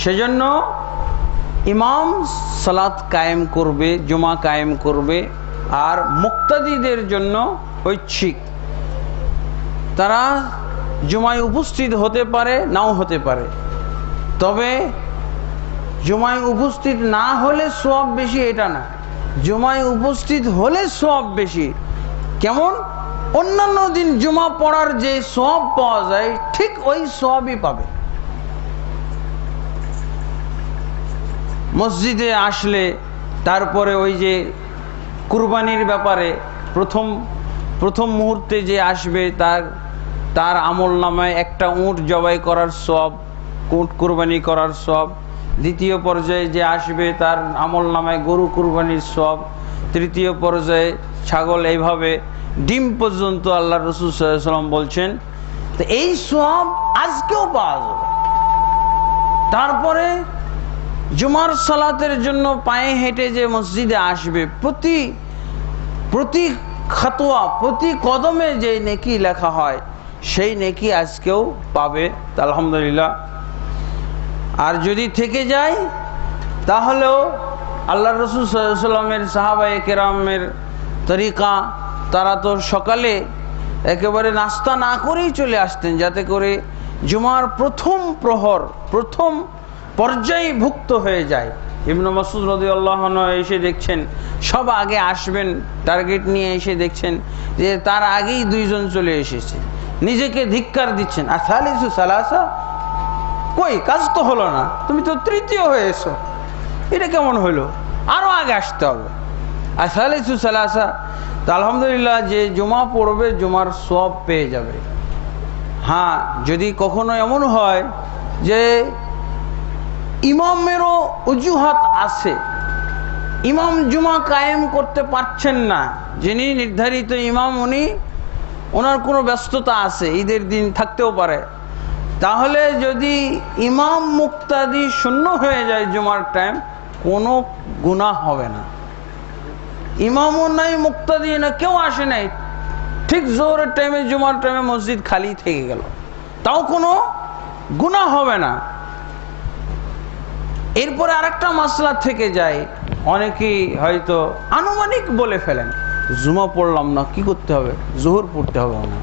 সেজন্য ইমাম সালাত কায়েম করবে, জুমা কায়েম করবে, আর মুক্তাদিদের জন্য ঐচ্ছিক, তারা জুমায় উপস্থিত হতে পারে, নাও হতে পারে। তবে জুমায় উপস্থিত না হলে সওয়াব বেশি এটা না, জুমায় উপস্থিত হলে সওয়াব বেশি। কেমন? অন্যান্য দিন জুমা পড়ার যে সওয়াব পাওয়া যায় ঠিক ওই সওয়াবই পাবে। মসজিদে আসলে তারপরে ওই যে কুরবানির ব্যাপারে প্রথম মুহূর্তে যে আসবে তার আমল নামায় একটা উট জবাই করার সওয়াব, উট কুরবানি করার সওয়াব। দ্বিতীয় পর্যায়ে যে আসবে তার আমল নামায় গরু কুরবানির সওয়াব। তৃতীয় পর্যায়ে ছাগল। এইভাবে ডিম পর্যন্ত আল্লাহ রাসূল সাল্লাল্লাহু আলাইহি ওয়াসাল্লাম বলছেন তো এই সওয়াব আজকেও পাওয়া যাবে। তারপরে জুমার সালাতের জন্য পায়ে হেঁটে যে মসজিদে আসবে, প্রতি খাতোয়া, প্রতি কদমে যে নেকি লেখা হয়, সেই নেকি আজকেও পাবে আলহামদুলিল্লাহ। আর যদি থেকে যায় তাহলেও আল্লাহ রসুল সাল্লাল্লাহু আলাইহি ওয়াসাল্লামের সাহাবায়ে কেরামের তরিকা, তারা তো সকালে একেবারে নাস্তা না করেই চলে আসতেন, যাতে করে জুমার প্রথম প্রহর, প্রথম পর্যায়ে ভুক্ত হয়ে যায়। ইবনে মাসউদ রাদিয়াল্লাহু আনহু এসে দেখছেন সব আগে আসবেন টার্গেট নিয়ে, এসে দেখছেন যে তার আগেই দুইজন চলে এসেছে, নিজেকে ধিক্কার দিচ্ছেন। আর সালিসু সালাসা, কই কাজ তো হলো না, তুমি তো তৃতীয় হয়েছো, এটা কেমন হলো, আরো আগে আসতে হবে। আর সালিসু সালাসা, তো আলহামদুলিল্লাহ যে জুমা পড়বে জুমার সওয়াব পেয়ে যাবে। হ্যাঁ, যদি কখনো এমন হয় যে ইমামেরও অজুহাত আছে, ইমাম জুমা কায়েম করতে পারছেন না, যিনি নির্ধারিত ইমাম ওনার কোনো ব্যস্ততা আছে, ঈদের দিন থাকতেও পারে, তাহলে যদি ইমাম মুক্তাদি শূন্য হয়ে যায় জুমার টাইম, কোনো গুনাহ হবে না। ইমামও নাই, মুক্তাদি না, কেউ আসে নাই, ঠিক জোহরের টাইমে জুমার টাইমে মসজিদ খালি থেকে গেল, তাও কোনো গুনাহ হবে না। এরপরে আরেকটা মাসলা থেকে যায়, অনেকেই হয়তো আনুমানিক বলে ফেলেন, জুমা পড়লাম না, কি করতে হবে, জোহর পড়তে হবে না।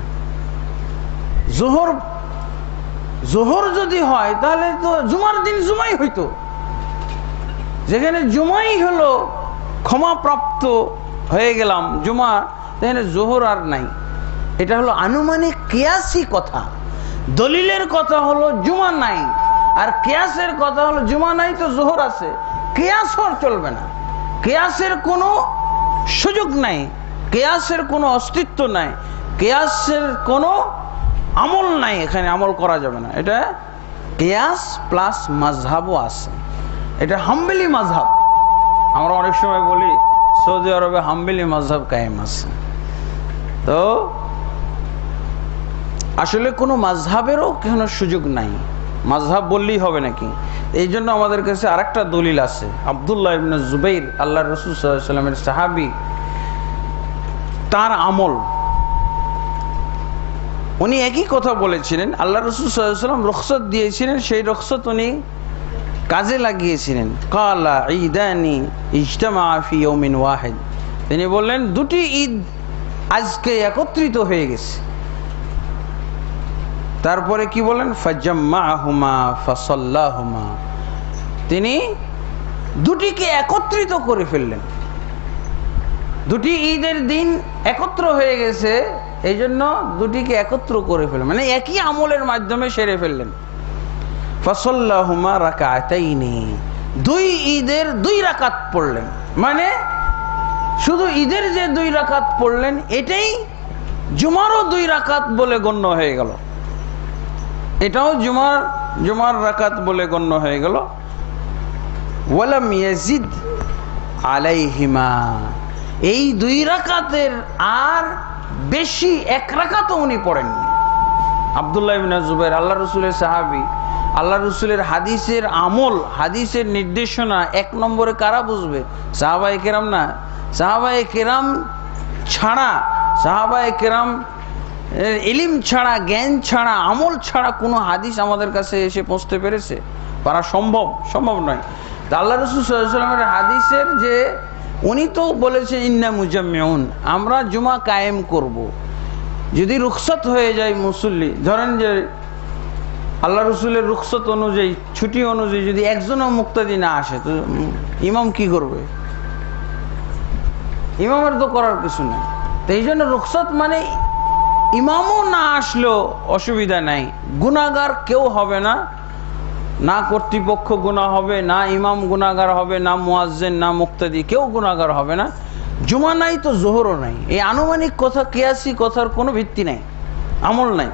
জোহর যদি হয় তাহলে তো জুমার দিন জুমাই হইতো, যেখানে জুমাই হলো ক্ষমাপ্রাপ্ত হয়ে গেলাম জুমা, সেখানে জোহর আর নাই। এটা হলো আনুমানিক কিয়াসি কথা। দলিলের কথা হলো জুমা নাই, আর কিয়াসের কথা হলো জুমা নাই তো জোহর আছে, কিয়াস চলবে না, কিয়াসের কোনো সুযোগ নাই, কিয়াসের কোনো অস্তিত্ব নাই, কিয়াসের কোনো আমল নাই, এখানে আমল করা যাবে না। এটা কিয়াস প্লাস মাযহাবও আছে, এটা হাম্বলি মাযহাব। আমরা অনেক সময় বলি সৌদি আরবে হাম্বলি মাযহাব কায়েম আছে, তো আসলে কোনো মাযহাবেরও কোনো সুযোগ নাই, মাযহাব বললেই হবে নাকি। এই জন্য আমাদের কাছে আরেকটা দলিল আছে, আব্দুল্লাহ ইবনে জুবাইর, আল্লাহর রাসূল সাল্লাল্লাহু আলাইহি ওয়াসাল্লামের সাহাবী, তার আমল, উনি একই কথা বলেছিলেন। আল্লাহ রাসূল সাল্লাল্লাহু আলাইহি ওয়াসাল্লাম রুখসত দিয়েছিলেন, সেই রুখসত উনি কাজে লাগিয়েছিলেন। কালা ঈদানি ইজতামা ফি ইয়াউমিন ওয়াহিদ, তিনি বললেন দুটি ঈদ আজকে একত্রিত হয়ে গেছে। তারপরে কি বলেন, ফাজাম্মাহুমা ফাসাল্লাহুমা, তিনি দুটিকে একত্রিত করে ফেললেন। দুটি ঈদের দিন একত্র হয়ে গেছে, এই জন্য দুটিকে একত্র করে ফেললেন, মানে একই আমলের মাধ্যমে সেরে ফেললেন। ফাসাল্লাহুমা রাকাতাইনি, দুই ঈদের 2 রাকাত পড়লেন, মানে শুধু ঈদের যে 2 রাকাত পড়লেন এটাই জুমারও 2 রাকাত বলে গণ্য হয়ে গেল, এটাও জুমার রাকাত বলে গণ্য হয়ে গেল। ওয়ালাম ইয়াজিদ আলাইহিমা, এই 2 রাকাতের আর বেশি 1 রাকাতও উনি পড়েননি। আব্দুল্লাহ ইবনে জুবাইর, আল্লাহ রাসূলের সাহাবী, আল্লাহ রাসূলের হাদিসের আমল, হাদিসের নির্দেশনা 1 নম্বরে কারা বুঝবে? সাহাবায়ে কেরাম না। সাহাবায়ে কেরাম ছাড়া, সাহাবায়ে কেরাম ইলম ছাড়া, জ্ঞান ছাড়া, আমল ছাড়া কোনো হাদিস আমাদের কাছে এসে পৌঁছতে পেরেছে? পারা সম্ভব নয়। আল্লাহ রাসূল সাল্লাল্লাহু আলাইহি ওয়াসাল্লামের হাদিসের যে উনি তো বলেছেন ইন্না মুজাম্মিউন, আমরা জুমা কায়েম করব। যদি রুখসত হয়ে যায় মুসল্লি, ধরেন যে আল্লাহ রসুলের রুখসত অনুযায়ী, ছুটি অনুযায়ী যদি একজনও মুক্তাদি না আসে, তো ইমাম কি করবে? ইমামের তো করার কিছু নেই। তো এই জন্য রুখসত মানে ইমামও না আসলেও অসুবিধা নাই, গুনাহগার কেউ হবে না, না কর্তৃপক্ষ গুনাহ হবে, না ইমাম গুনাহগার হবে, না মুয়াজ্জিন, না মুক্তাদি, কেউ গুনাহগার হবে না। জুমা নাই তো জোহরও নাই, এই আনুমানিক কথা, কিয়াসি কথার কোনো ভিত্তি নাই, আমল নাই,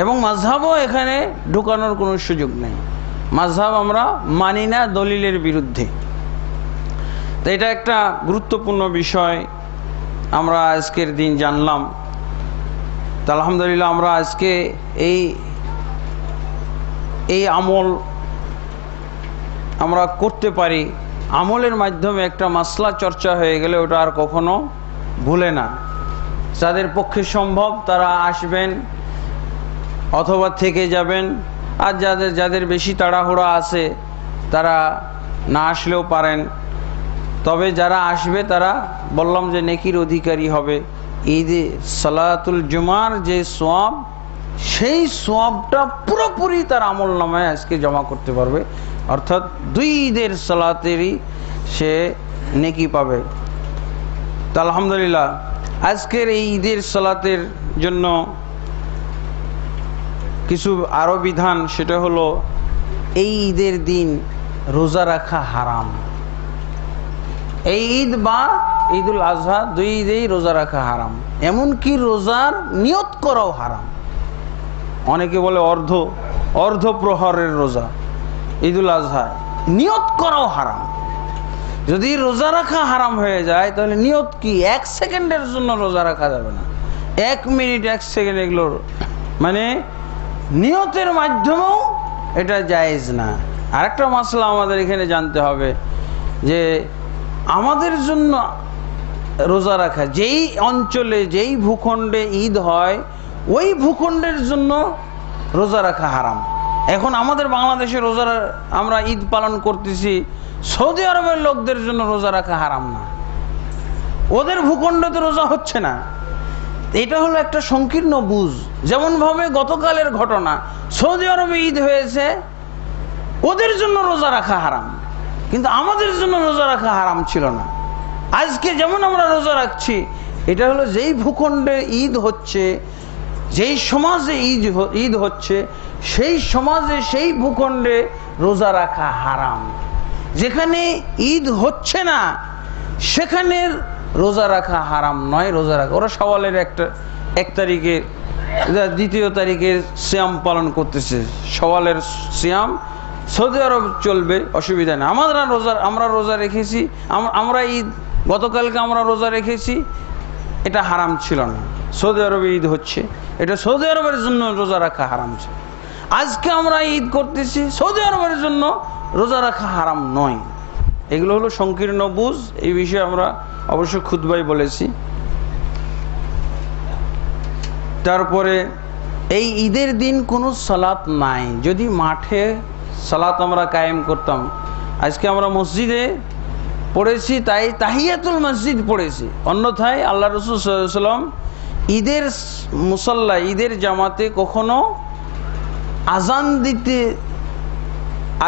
এবং মাযহাবও এখানে ঢুকানোর কোনো সুযোগ নেই। মাযহাব আমরা মানি না, দলিলের বিরুদ্ধে। তো এটা একটা গুরুত্বপূর্ণ বিষয় আমরা আজকের দিন জানলাম। তো আলহামদুলিল্লাহ আমরা আজকে এই আমল আমরা করতে পারি। আমলের মাধ্যমে একটা মাসলা চর্চা হয়ে গেলে ওটা আর কখনো ভুলে না। যাদের পক্ষে সম্ভব তারা আসবেন অথবা থেকে যাবেন, আর যাদের বেশি তাড়াহুড়া আছে তারা না আসলেও পারেন। তবে যারা আসবে তারা বললাম যে নেকির অধিকারী হবে। ঈদে সালাতুল জুমার যে সোয়াব, সেই সোয়াবটা পুরোপুরি তার আমল নামায় আজকে জমা করতে পারবে, অর্থাৎ 2 ঈদের সালাতেরই সে নেকি পাবে। তো আলহামদুলিল্লাহ আজকের এই ঈদের সালাতের জন্য কিছু আরো বিধান, সেটা হলো এই ঈদের দিন রোজা রাখা হারাম। এই ঈদ বা ঈদুল আজহা 2 ঈদেই রোজা রাখা হারাম, এমনকি রোজার নিয়ত করাও হারাম। অনেকে বলে অর্ধ প্রহরের রোজা ঈদুল আজহা, নিয়ত করাও হারাম। যদি রোজা রাখা হারাম হয়ে যায় তাহলে নিয়ত কি? 1 সেকেন্ডের জন্য রোজা রাখা যাবে না, 1 মিনিট 1 সেকেন্ড এগুলো মানে নিয়তের মাধ্যমেও এটা জায়েজ না। আরেকটা মাসলা আমাদের এখানে জানতে হবে যে আমাদের জন্য রোজা রাখা, যেই অঞ্চলে যেই ভূখণ্ডে ঈদ হয় ওই ভূখণ্ডের জন্য রোজা রাখা হারাম। এখন আমাদের বাংলাদেশে আমরা ঈদ পালন করতেছি, সৌদি আরবের লোকদের জন্য রোজা রাখা হারাম না, ওদের ভূখণ্ডে তো রোজা হচ্ছে না। এটা হলো একটা সংকীর্ণ বুঝ। যেমন ভাবে গতকালের ঘটনা, সৌদি আরবে ঈদ হয়েছে, ওদের জন্য রোজা রাখা হারাম, কিন্তু আমাদের জন্য রোজা রাখা হারাম ছিল না। আজকে যেমন আমরা রোজা রাখছি, এটা হলো যেই ভূখণ্ডে ঈদ হচ্ছে, যেই সমাজে ঈদ হচ্ছে, সেই সমাজে সেই ভূখণ্ডে রোজা রাখা হারাম। যেখানে ঈদ হচ্ছে না সেখানে রোজা রাখা হারাম নয়। রোজা রাখা, ওরা সওয়ালের 1 তারিখে 2 তারিখে সিয়াম পালন করতেছে, সওয়ালের সিয়াম সৌদি আরব চলবে, অসুবিধা নেই। আমরা রোজা রেখেছি, আমরা ঈদ গতকালকে আমরা রোজা রেখেছি, এটা হারাম ছিল না। সৌদি আরবে ঈদ হচ্ছে, এটা সৌদি আরবের জন্য রোজা রাখা হারাম ছিল। আজকে আমরা ঈদ করতেছি, সৌদি আরবের জন্য রোজা রাখা হারাম নয়। এগুলো হলো সংকীর্ণ বুঝ। এই বিষয়ে আমরা অবশ্য খুতবায় বলেছি। তারপরে এই ঈদের দিন কোনো সালাত নাই। যদি মাঠে সালাত আমরা কায়েম করতাম, আজকে আমরা মসজিদে পড়েছি তাই তাহিয়াতুল মসজিদ পড়েছি, অন্যথায় আল্লাহ রাসূল সাল্লাল্লাহু আলাইহি ওয়াসাল্লাম ঈদের মুসাল্লা, ঈদের জামাতে কখনো আজান দিতে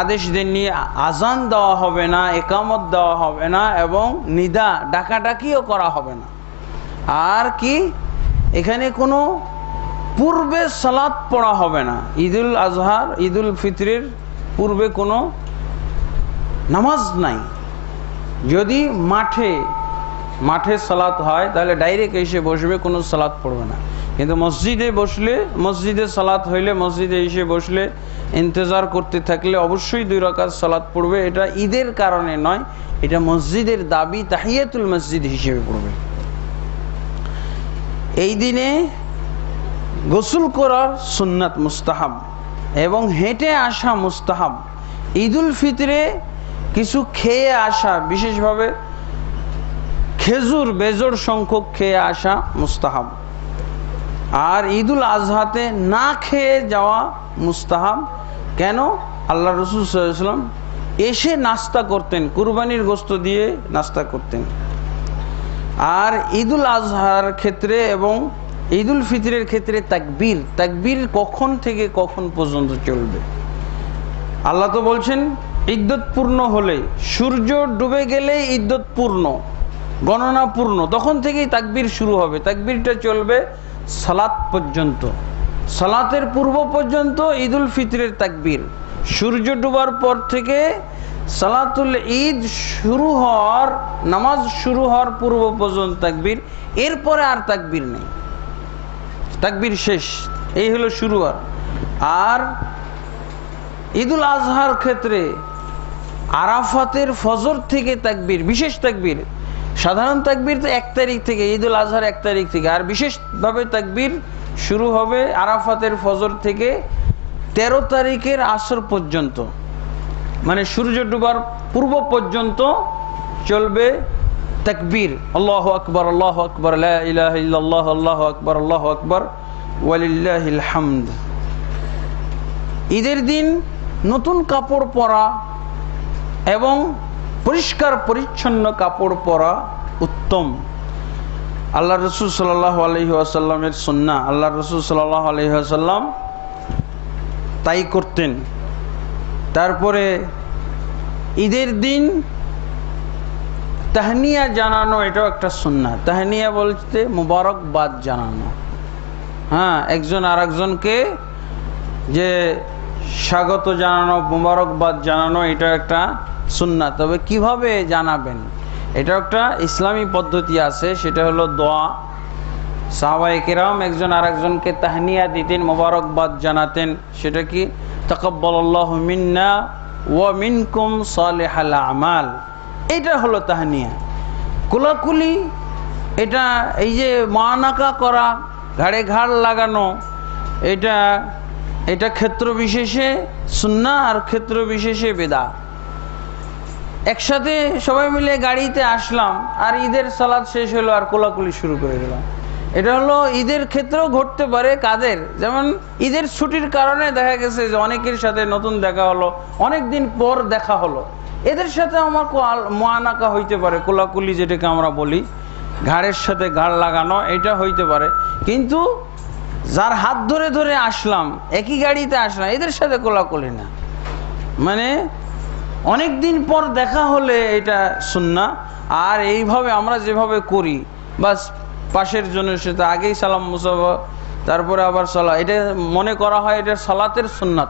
আদেশ দেননি। আজান দেওয়া হবে না, একামত দেওয়া হবে না, এবং নিদা ডাকাডাকিও করা হবে না। আর কি, এখানে কোনো পূর্বে সালাত পড়া হবে না। ঈদুল আজহার, ঈদুল ফিতরের পূর্বে কোনো নামাজ নাই। যদি মাঠে সালাত হয় তাহলে ডাইরেক্ট এসে বসবে, কোনো সালাত পড়বে না। কিন্তু মসজিদে বসলে, মসজিদে সালাত হইলে, মসজিদে এসে বসলে, ইন্তজার করতে থাকলে অবশ্যই 2 রাকাত সালাত পড়বে। এটা ঈদের কারণে নয়, এটা মসজিদের দাবি, তাহিয়াতুল মসজিদ হিসেবে পড়বে। এই দিনে গোসল করার সুন্নাত মুস্তাহাব এবং হেঁটে আসা মুস্তাহাব। ঈদুল ফিতরে কিছু খেয়ে আসা, বিশেষভাবে খেজুর বেজোড় সংখ্যক খেয়ে আসা মুস্তাহাব। আর ঈদুল আজহাতে না খেয়ে যাওয়া মুস্তাহাব। কেন? আল্লাহ রাসূল সাল্লাল্লাহু আলাইহি ওয়াসাল্লাম এসে নাস্তা করতেন, কুরবানির গোশত দিয়ে নাস্তা করতেন। আর ঈদুল আজহার ক্ষেত্রে এবং ঈদুল ফিতরের ক্ষেত্রে তাকবীর কখন থেকে কখন পর্যন্ত চলবে? আল্লাহ তো বলছেন ইদ্যত পূর্ণ হলে, সূর্য ডুবে গেলে ইদ্যত পূর্ণ, গণনা পূর্ণ, তখন থেকেই তাকবীর শুরু হবে। তাকবীরটা চলবে সালাত পর্যন্ত, সালাতের পূর্ব পর্যন্ত ঈদুল ফিতরের তাকবীর। সূর্য ডুবার পর থেকে সালাতুল ঈদ শুরু হওয়ার, নামাজ শুরু হওয়ার পূর্ব পর্যন্ত তাকবীর, এরপরে আর তাকবীর নেই, তাকবীর শেষ। এই হলো শুরু। আর ঈদুল আজহার ক্ষেত্রে আরাফাতের ফজর থেকে তাকবীর, বিশেষ তাকবীর। সাধারণ তাকবীর তো 1 তারিখ থেকে, ঈদুল আজহার 1 তারিখ থেকে, আর বিশেষভাবে তাকবীর শুরু হবে আরাফাতের ফজর থেকে 13 তারিখের আসর পর্যন্ত, মানে সূর্য ডুবার পূর্ব পর্যন্ত চলবে তাকবীর, আল্লাহু আকবার আল্লাহু আকবার লা ইলাহা ইল্লাল্লাহ আল্লাহু আকবার আল্লাহু আকবার ওয়ালিল্লাহিল হামদ। ঈদের দিন নতুন কাপড় পরা এবং পরিষ্কার পরিচ্ছন্ন কাপড় পরা উত্তম। আল্লাহ রসুল সাল্লাল্লাহু আলাইহি ওয়াসাল্লামের সুন্নাহ, আল্লাহ রসুল সাল্লাল্লাহু আলাইহি ওয়াসাল্লাম তাই করতেন। তারপরে ঈদের দিন তাহনিয়া জানানো, এটাও একটা সুন্নাহ। তাহনিয়া বলতে মুবারকবাদ জানানো, হ্যাঁ, একজন আরেকজনকে যে স্বাগত জানানো, মুবারকবাদ জানানো, এটা একটা সুন্নাহ। তবে কিভাবে জানাবেন, এটা একটা ইসলামী পদ্ধতি আছে, সেটা হলো দোয়া। সাহাবায়ে কেরাম একজন আরেকজনকে তাহনিয়া দিতেন, মুবারকবাদ জানাতেন। সেটা কি? তাকাব্বালাল্লাহু মিন্না ওয়া মিনকুম সালিহাল আমাল, এটা হলো তাহনিয়া। কোলাকুলি, এটা এই যে মানাকা করা, ঘাড়ে ঘাড় লাগানো, এটা ক্ষেত্র বিশেষে সুন্নাহ আর ক্ষেত্র বিশেষে বেদাত। একসাথে সবাই মিলে গাড়িতে আসলাম আর ঈদের সালাত শেষ হলো আর কোলাকুলি শুরু করে দিলাম, এটা হলো ঈদের ক্ষেত্রেও ঘটতে পারে। কাদের? যেমন ঈদের ছুটির কারণে দেখা গেছে যে অনেকের সাথে নতুন দেখা হলো, অনেক দিন পর দেখা হলো, এদের সাথে আমার মুআনাকা হইতে পারে, কোলাকুলি যেটাকে আমরা বলি, ঘাড়ের সাথে ঘাড় লাগানো, এটা হইতে পারে। কিন্তু যার হাত ধরে ধরে আসলাম, একই গাড়িতে আসলাম, এদের সাথে কোলাকুলি না, মানে অনেক দিন পর দেখা হলে এটা সুন্নাহ। আর এইভাবে আমরা যেভাবে করি, বাস পাশের জনের সাথে আগেই সালাম মুসাফা, তারপরে আবার সালাত, এটা মনে করা হয় এটা সালাতের সুন্নাত,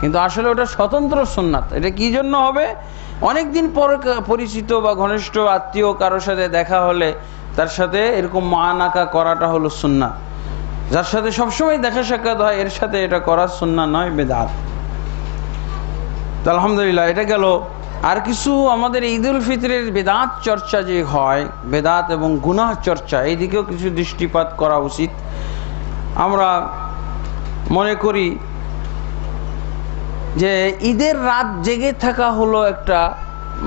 কিন্তু আসলে ওটা স্বতন্ত্র সুন্নাত। এটা কি জন্য হবে? অনেক দিন পর পরিচিত বা ঘনিষ্ঠ আত্মীয় কারোর সাথে দেখা হলে তার সাথে এরকম মুআনাকা করাটা হলো সুন্নাহ। যার সাথে সবসময় দেখা সাক্ষাৎ হয় এর সাথে এটা করা সুন্নাহ নয়, বেদাত। তো আলহামদুলিল্লাহ, এটা গেল। আর কিছু আমাদের ঈদুল ফিতরের বেদাত চর্চা যে হয়, বেদাত এবং গুনাহ চর্চা, এই দিকেও কিছু দৃষ্টিপাত করা উচিত। আমরা মনে করি যে ঈদের রাত জেগে থাকা হলো একটা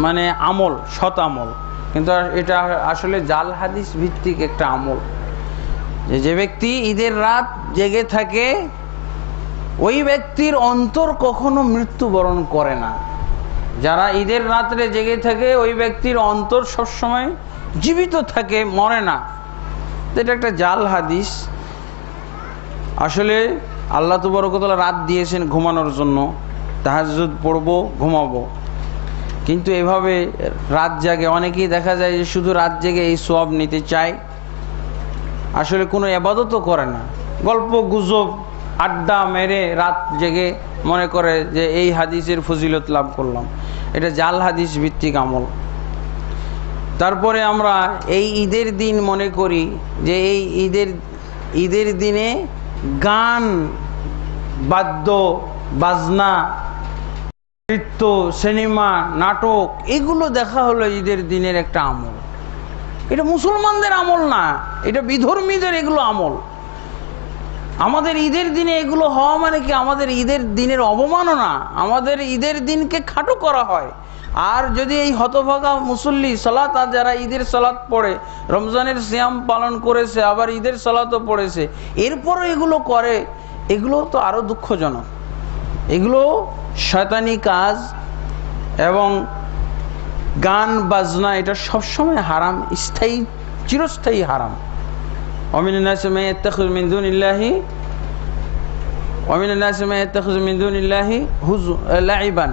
মানে আমল, সৎ আমল, কিন্তু এটা আসলে জাল হাদিস ভিত্তিক একটা আমল। যে ব্যক্তি ঈদের রাত জেগে থাকে ওই ব্যক্তির অন্তর কখনো মৃত্যুবরণ করে না। যারা ঈদের রাত্রে জেগে থাকে ওই ব্যক্তির অন্তর সবসময় জীবিত থাকে, মরে না। এটা একটা জাল হাদিস। আসলে আল্লাহ তাবারক ওয়া তাআলা রাত দিয়েছেন ঘুমানোর জন্য, তাহাজ্জুদ পড়বো, ঘুমাবো, কিন্তু এভাবে রাত জাগে অনেকেই দেখা যায় যে শুধু রাত জেগে এই সওয়াব নিতে চায়, আসলে কোনো ইবাদতও করে না, গল্প গুজব আড্ডা মেরে রাত জেগে মনে করে যে এই হাদিসের ফজিলত লাভ করলাম। এটা জাল হাদিস ভিত্তিক আমল। তারপরে আমরা এই ঈদের দিন মনে করি যে এই ঈদের দিনে গান, বাদ্য বাজনা, নৃত্য, সিনেমা, নাটক, এগুলো দেখা হলো ঈদের দিনের একটা আমল। এটা মুসলমানদের আমল না, এটা বিধর্মীদের এগুলো আমল। আমাদের ঈদের দিনে এগুলো হওয়া মানে কি? আমাদের ঈদের দিনের অবমাননা, আমাদের ঈদের দিনকে খাটো করা হয়। আর যদি এই হতভাগা মুসল্লি সালাত, আর যারা ঈদের সালাত পড়ে, রমজানের সিয়াম পালন করেছে, আবার ঈদের সালাতও পড়েছে, এরপরও এগুলো করে, এগুলো তো আরো দুঃখজনক। এগুলো শয়তানি কাজ এবং গান বাজনা, এটা সবসময় হারাম, স্থায়ী, চিরস্থায়ী হারাম। ومن الناس من يتخذ من دون الله لعبا।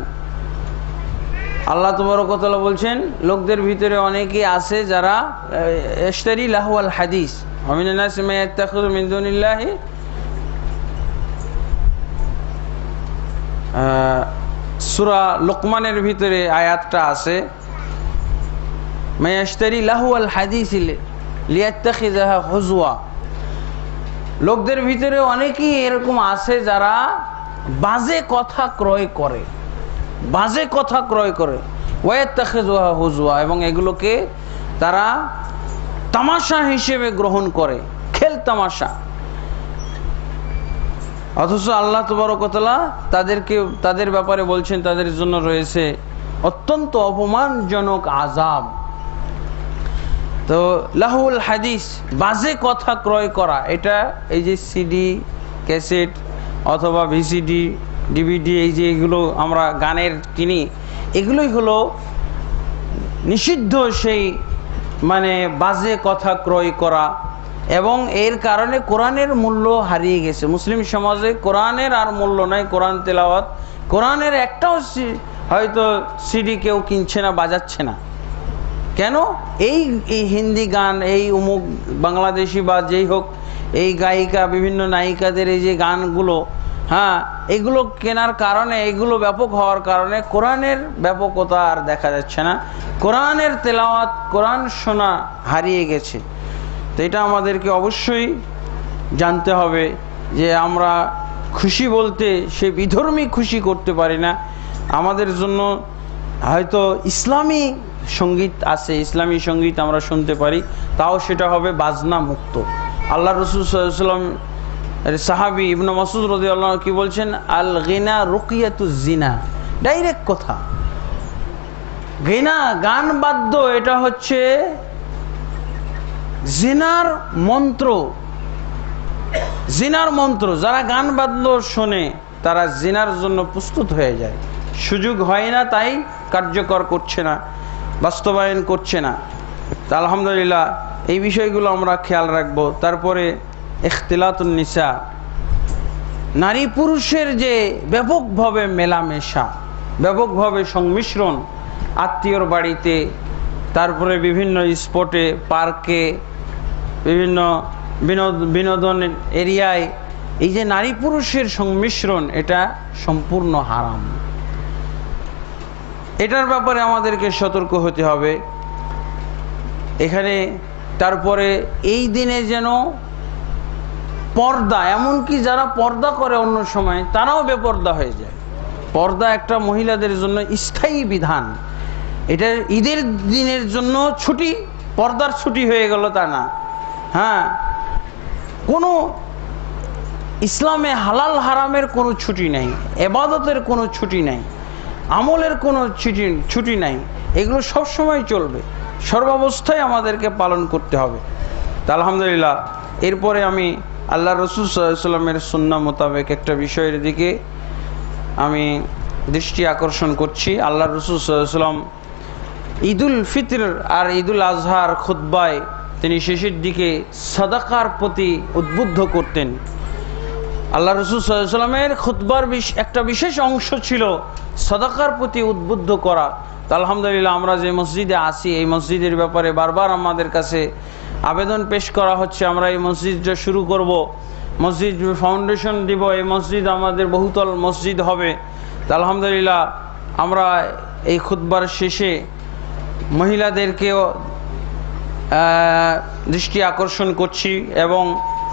আল্লাহ তাবারক ওয়া তাআলা বলছেন লোকদের ভিতরে অনেকেই আছে যারা ইশতারি লাহওয়াল হাদিস। ومن الناس من يتخذ من دون الله সূরা লুকমানের ভিতরে আয়াতটা আছে, মায়াশতারি লাহওয়াল হাদিস লিয়াত্তাখিযাহা হুজওয়া। লোকদের ভিতরে অনেকেই এরকম আছে যারা বাজে কথা ক্রয় করে, বাজে কথা ক্রয় করে, ওয়াত্তাখিযুহা হুজওয়া, এবং এগুলোকে তারা তামাশা হিসেবে গ্রহণ করে, খেল তামাশা। অথচ আল্লাহ তাবারক ওয়া তাআলা তাদের ব্যাপারে বলছেন তাদের জন্য রয়েছে অত্যন্ত অপমানজনক আযাব। তো লাহুল হাদিস, বাজে কথা ক্রয় করা, এটা এই যে সিডি, ক্যাসেট অথবা ভিসিডি, ডিভিডি, এই যে এগুলো আমরা গানের কিনি, এগুলোই হলো নিষিদ্ধ সেই মানে বাজে কথা ক্রয় করা। এবং এর কারণে কোরআনের মূল্য হারিয়ে গেছে। মুসলিম সমাজে কোরআনের আর মূল্য নাই। কোরআন তেলাওয়াত, কোরআনের একটাও হয়তো সিডি কেউ কিনছে না, বাজাচ্ছে না। কেন? এই হিন্দি গান, এই অমুক বাংলাদেশি বা যেই হোক এই গায়িকা, বিভিন্ন নায়িকাদের এই যে গানগুলো, হ্যাঁ, এগুলো কেনার কারণে, এগুলো ব্যাপক হওয়ার কারণে কোরআনের ব্যাপকতা আর দেখা যাচ্ছে না। কোরআনের তেলাওয়াত, কোরআন শোনা হারিয়ে গেছে। তো এটা আমাদেরকে অবশ্যই জানতে হবে যে আমরা খুশি বলতে সে বিধর্মী খুশি করতে পারি না। আমাদের জন্য হয়তো ইসলামী সঙ্গীত আছে, ইসলামী সঙ্গীত আমরা শুনতে পারি, তাও সেটা হবে বাজনা মুক্ত। আল্লাহ রাসূল সাল্লাল্লাহু আলাইহি ওয়াসাল্লাম সাহাবী ইবনে মাসউদ রাদিয়াল্লাহু আনহু কি বলছেন? আল গিনা রুকিয়াতুজ জিনা, ডাইরেক্ট কথা। গিনা, গান বাদ্য, এটা হচ্ছে জিনার মন্ত্র। জিনার মন্ত্র। যারা গান বাদ্য শোনে তারা জিনার জন্য প্রস্তুত হয়ে যায়। সুযোগ হয় না তাই কার্যকর করছে না, বাস্তবায়ন করছে না। তা আলহামদুলিল্লাহ এই বিষয়গুলো আমরা খেয়াল রাখবো। তারপরে ইখতিলাতুন নিসা, নারী পুরুষের যে ব্যাপকভাবে মেলামেশা, ব্যাপকভাবে সংমিশ্রণ, আত্মীয়র বাড়িতে, তারপরে বিভিন্ন স্পটে, পার্কে, বিভিন্ন বিনোদন এরিয়ায়, এই যে নারী পুরুষের সংমিশ্রণ, এটা সম্পূর্ণ হারাম। এটার ব্যাপারে আমাদেরকে সতর্ক হতে হবে এখানে। তারপরে এই দিনে যেন পর্দা, এমনকি যারা পর্দা করে অন্য সময় তারাও বেপর্দা হয়ে যায়। পর্দা একটা মহিলাদের জন্য স্থায়ী বিধান। এটা ঈদের দিনের জন্য ছুটি, পর্দার ছুটি হয়ে গেল তা না। হ্যাঁ, কোনো ইসলামে হালাল হারামের কোনো ছুটি নাই, ইবাদতের কোনো ছুটি নাই, আমলের কোনো ছুটি নাই। এগুলো সব সময় চলবে, সর্বাবস্থায় আমাদেরকে পালন করতে হবে। তা আলহামদুলিল্লাহ এরপরে আমি আল্লাহ রাসূল সাল্লাল্লাহু আলাইহি ওয়াসাল্লামের সুন্নাহ মোতাবেক একটা বিষয়ের দিকে আমি দৃষ্টি আকর্ষণ করছি। আল্লাহ রাসূল সাল্লাল্লাহু আলাইহি ওয়াসাল্লাম ঈদুল ফিতর আর ঈদুল আজহার খুতবায় তিনি শেষের দিকে সাদাকার প্রতি উদ্বুদ্ধ করতেন। আল্লাহ রাসূল সাল্লাল্লাহু আলাইহি ওয়াসাল্লামের খুতবার একটা বিশেষ অংশ ছিল সাদাকার প্রতি উদ্বুদ্ধ করা। তো আলহামদুলিল্লাহ আমরা যে মসজিদে আছি, এই মসজিদের ব্যাপারে বারবার আমাদের কাছে আবেদন পেশ করা হচ্ছে। আমরা এই মসজিদটা শুরু করব, মসজিদ ফাউন্ডেশন দিব, এই মসজিদ আমাদের বহুতল মসজিদ হবে। তো আলহামদুলিল্লাহ আমরা এই খুতবার শেষে মহিলাদেরকেও দৃষ্টি আকর্ষণ করছি এবং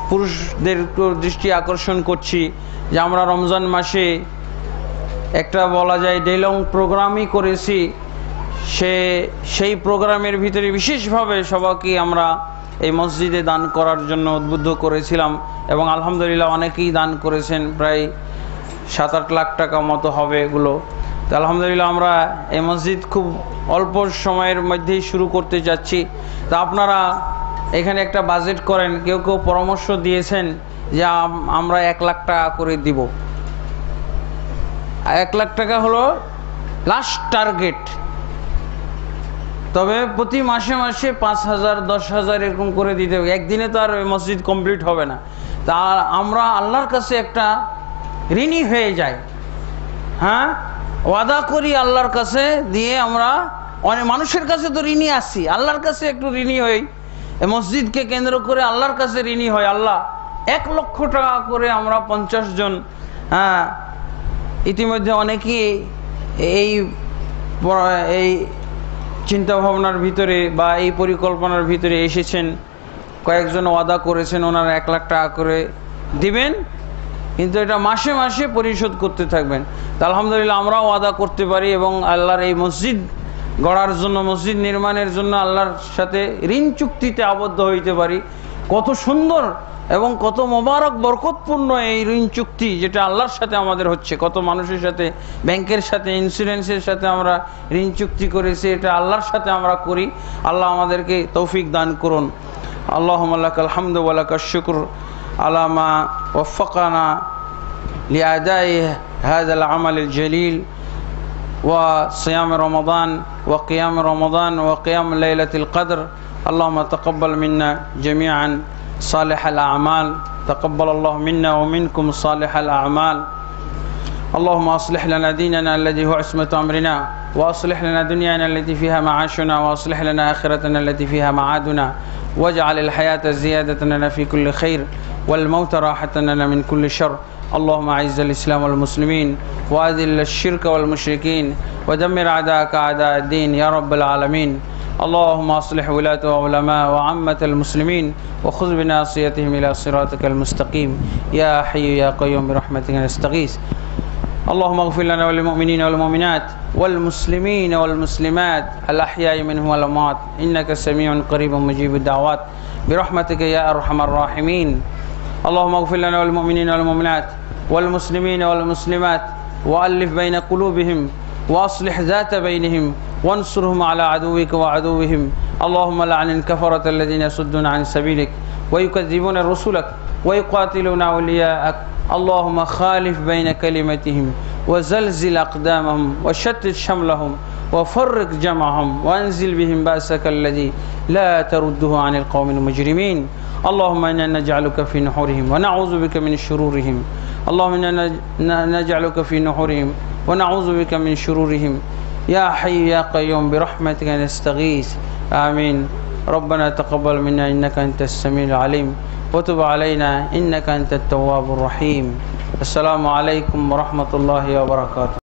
পুরুষদেরকেও দৃষ্টি আকর্ষণ করছি যে আমরা রমজান মাসে একটা বলা যায় ডেলং প্রোগ্রামই করেছি। সেই প্রোগ্রামের ভিতরে বিশেষভাবে সবাইকে আমরা এই মসজিদে দান করার জন্য উদ্বুদ্ধ করেছিলাম এবং আলহামদুলিল্লাহ অনেকেই দান করেছেন, প্রায় 7-8 লাখ টাকা মতো হবে এগুলো। তো আলহামদুলিল্লাহ আমরা এই মসজিদ খুব অল্প সময়ের মধ্যেই শুরু করতে যাচ্ছি। তা আপনারা এখানে একটা বাজেট করেন। কেউ কেউ পরামর্শ দিয়েছেন যে আমরা 1 লাখ টাকা করে দিব। 1 লাখ টাকা হলো লাস্ট টার্গেট। তবে প্রতি মাসে মাসে 5,000 10,000 এরকম করে দিতে হবে। একদিনে তো আর মসজিদ কমপ্লিট হবে না। তা আমরা আল্লাহর কাছে একটা ঋণী হয়ে যাই। হ্যাঁ, ওয়াদা করি আল্লাহর কাছে, দিয়ে আমরা অনেক মানুষের কাছে তো ঋণী আছি, আল্লাহর কাছে একটু ঋণী হই। এই মসজিদকে কেন্দ্র করে আল্লাহর কাছে ঋণী হয়। আল্লাহ 1 লক্ষ টাকা করে আমরা 50 জন, হ্যাঁ, ইতিমধ্যে অনেকেই এই চিন্তা ভাবনার ভিতরে বা এই পরিকল্পনার ভিতরে এসেছেন। কয়েকজন ওয়াদা করেছেন ওনারা 1 লাখ টাকা করে দিবেন, কিন্তু এটা মাসে মাসে পরিশোধ করতে থাকবেন। তা আলহামদুলিল্লাহ আমরাও ওয়াদা করতে পারি এবং আল্লাহর এই মসজিদ গড়ার জন্য, মসজিদ নির্মাণের জন্য আল্লাহর সাথে ঋণ চুক্তিতে আবদ্ধ হইতে পারি। কত সুন্দর এবং কত মোবারক বরকতপূর্ণ এই ঋণ চুক্তি যেটা আল্লাহর সাথে আমাদের হচ্ছে। কত মানুষের সাথে, ব্যাংকের সাথে, ইন্স্যুরেন্সের সাথে আমরা ঋণ চুক্তি করেছি, এটা আল্লাহর সাথে আমরা করি। আল্লাহ আমাদেরকে তৌফিক দান করুন। আল্লাহুম্মা লাকাল হামদু ওয়া লাকাশ শুকর আলা মা ওয়াফফাকানা লিআদাই হাযাল আমালিল জালিল وصيام رمضان وقيام رمضان وقيام ليلة القدر. اللهم تقبل منا جميعا صالح الأعمال. تقبل الله منا ومنكم صالح الأعمال. اللهم أصلح لنا ديننا الذي هو عصمة أمرنا، وأصلح لنا دنيانا التي فيها معاشنا، وأصلح لنا آخرتنا التي فيها معادنا، واجعل الحياة زيادة لنا في كل خير والموت راحة لنا من كل شر. اللهم أعز الإسلام والمسلمين وأذل الشرك والمشركين ودمر أعداءك أعداء الدين يا رب العالمين. اللهم أصلح ولاة وعلماء وعامة المسلمين وخذ بناصيتهم إلى صراطك المستقيم يا حي يا قيوم برحمتك نستغيث. اللهم اغفر لنا وللمؤمنين والمؤمنات والمسلمين والمسلمات الأحياء منهم والأموات إنك سميع قريب مجيب الدعوات برحمتك يا أرحم الراحمين. اللهم اغفر لنا والمؤمنين والمؤمنات والمسلمين والمسلمات وألف بين قلوبهم وأصلح ذات بينهم وانصرهم على عدوك وعدوهم. اللهم لعن الكفرة الذين يصدون عن سبيلك ويكذبون رسلك ويقاتلون أولياءك. اللهم خالف بين كلمتهم وزلزل أقدامهم وشتت شملهم وفرق جمعهم وأنزل بهم بأسك الذي لا ترده عن القوم المجرمين. اللهم إنا نجعلك في نحورهم ونعوذ بك من شرورهم. اللهم إنا نجعلك في نحورهم ونعوذ بك من شرورهم يا حي يا قيوم برحمتك نستغيث. آمين. ربنا تقبل منا إنك أنت السميع العليم وتب علينا إنك أنت التواب الرحيم. السلام عليكم ورحمة الله وبركاته.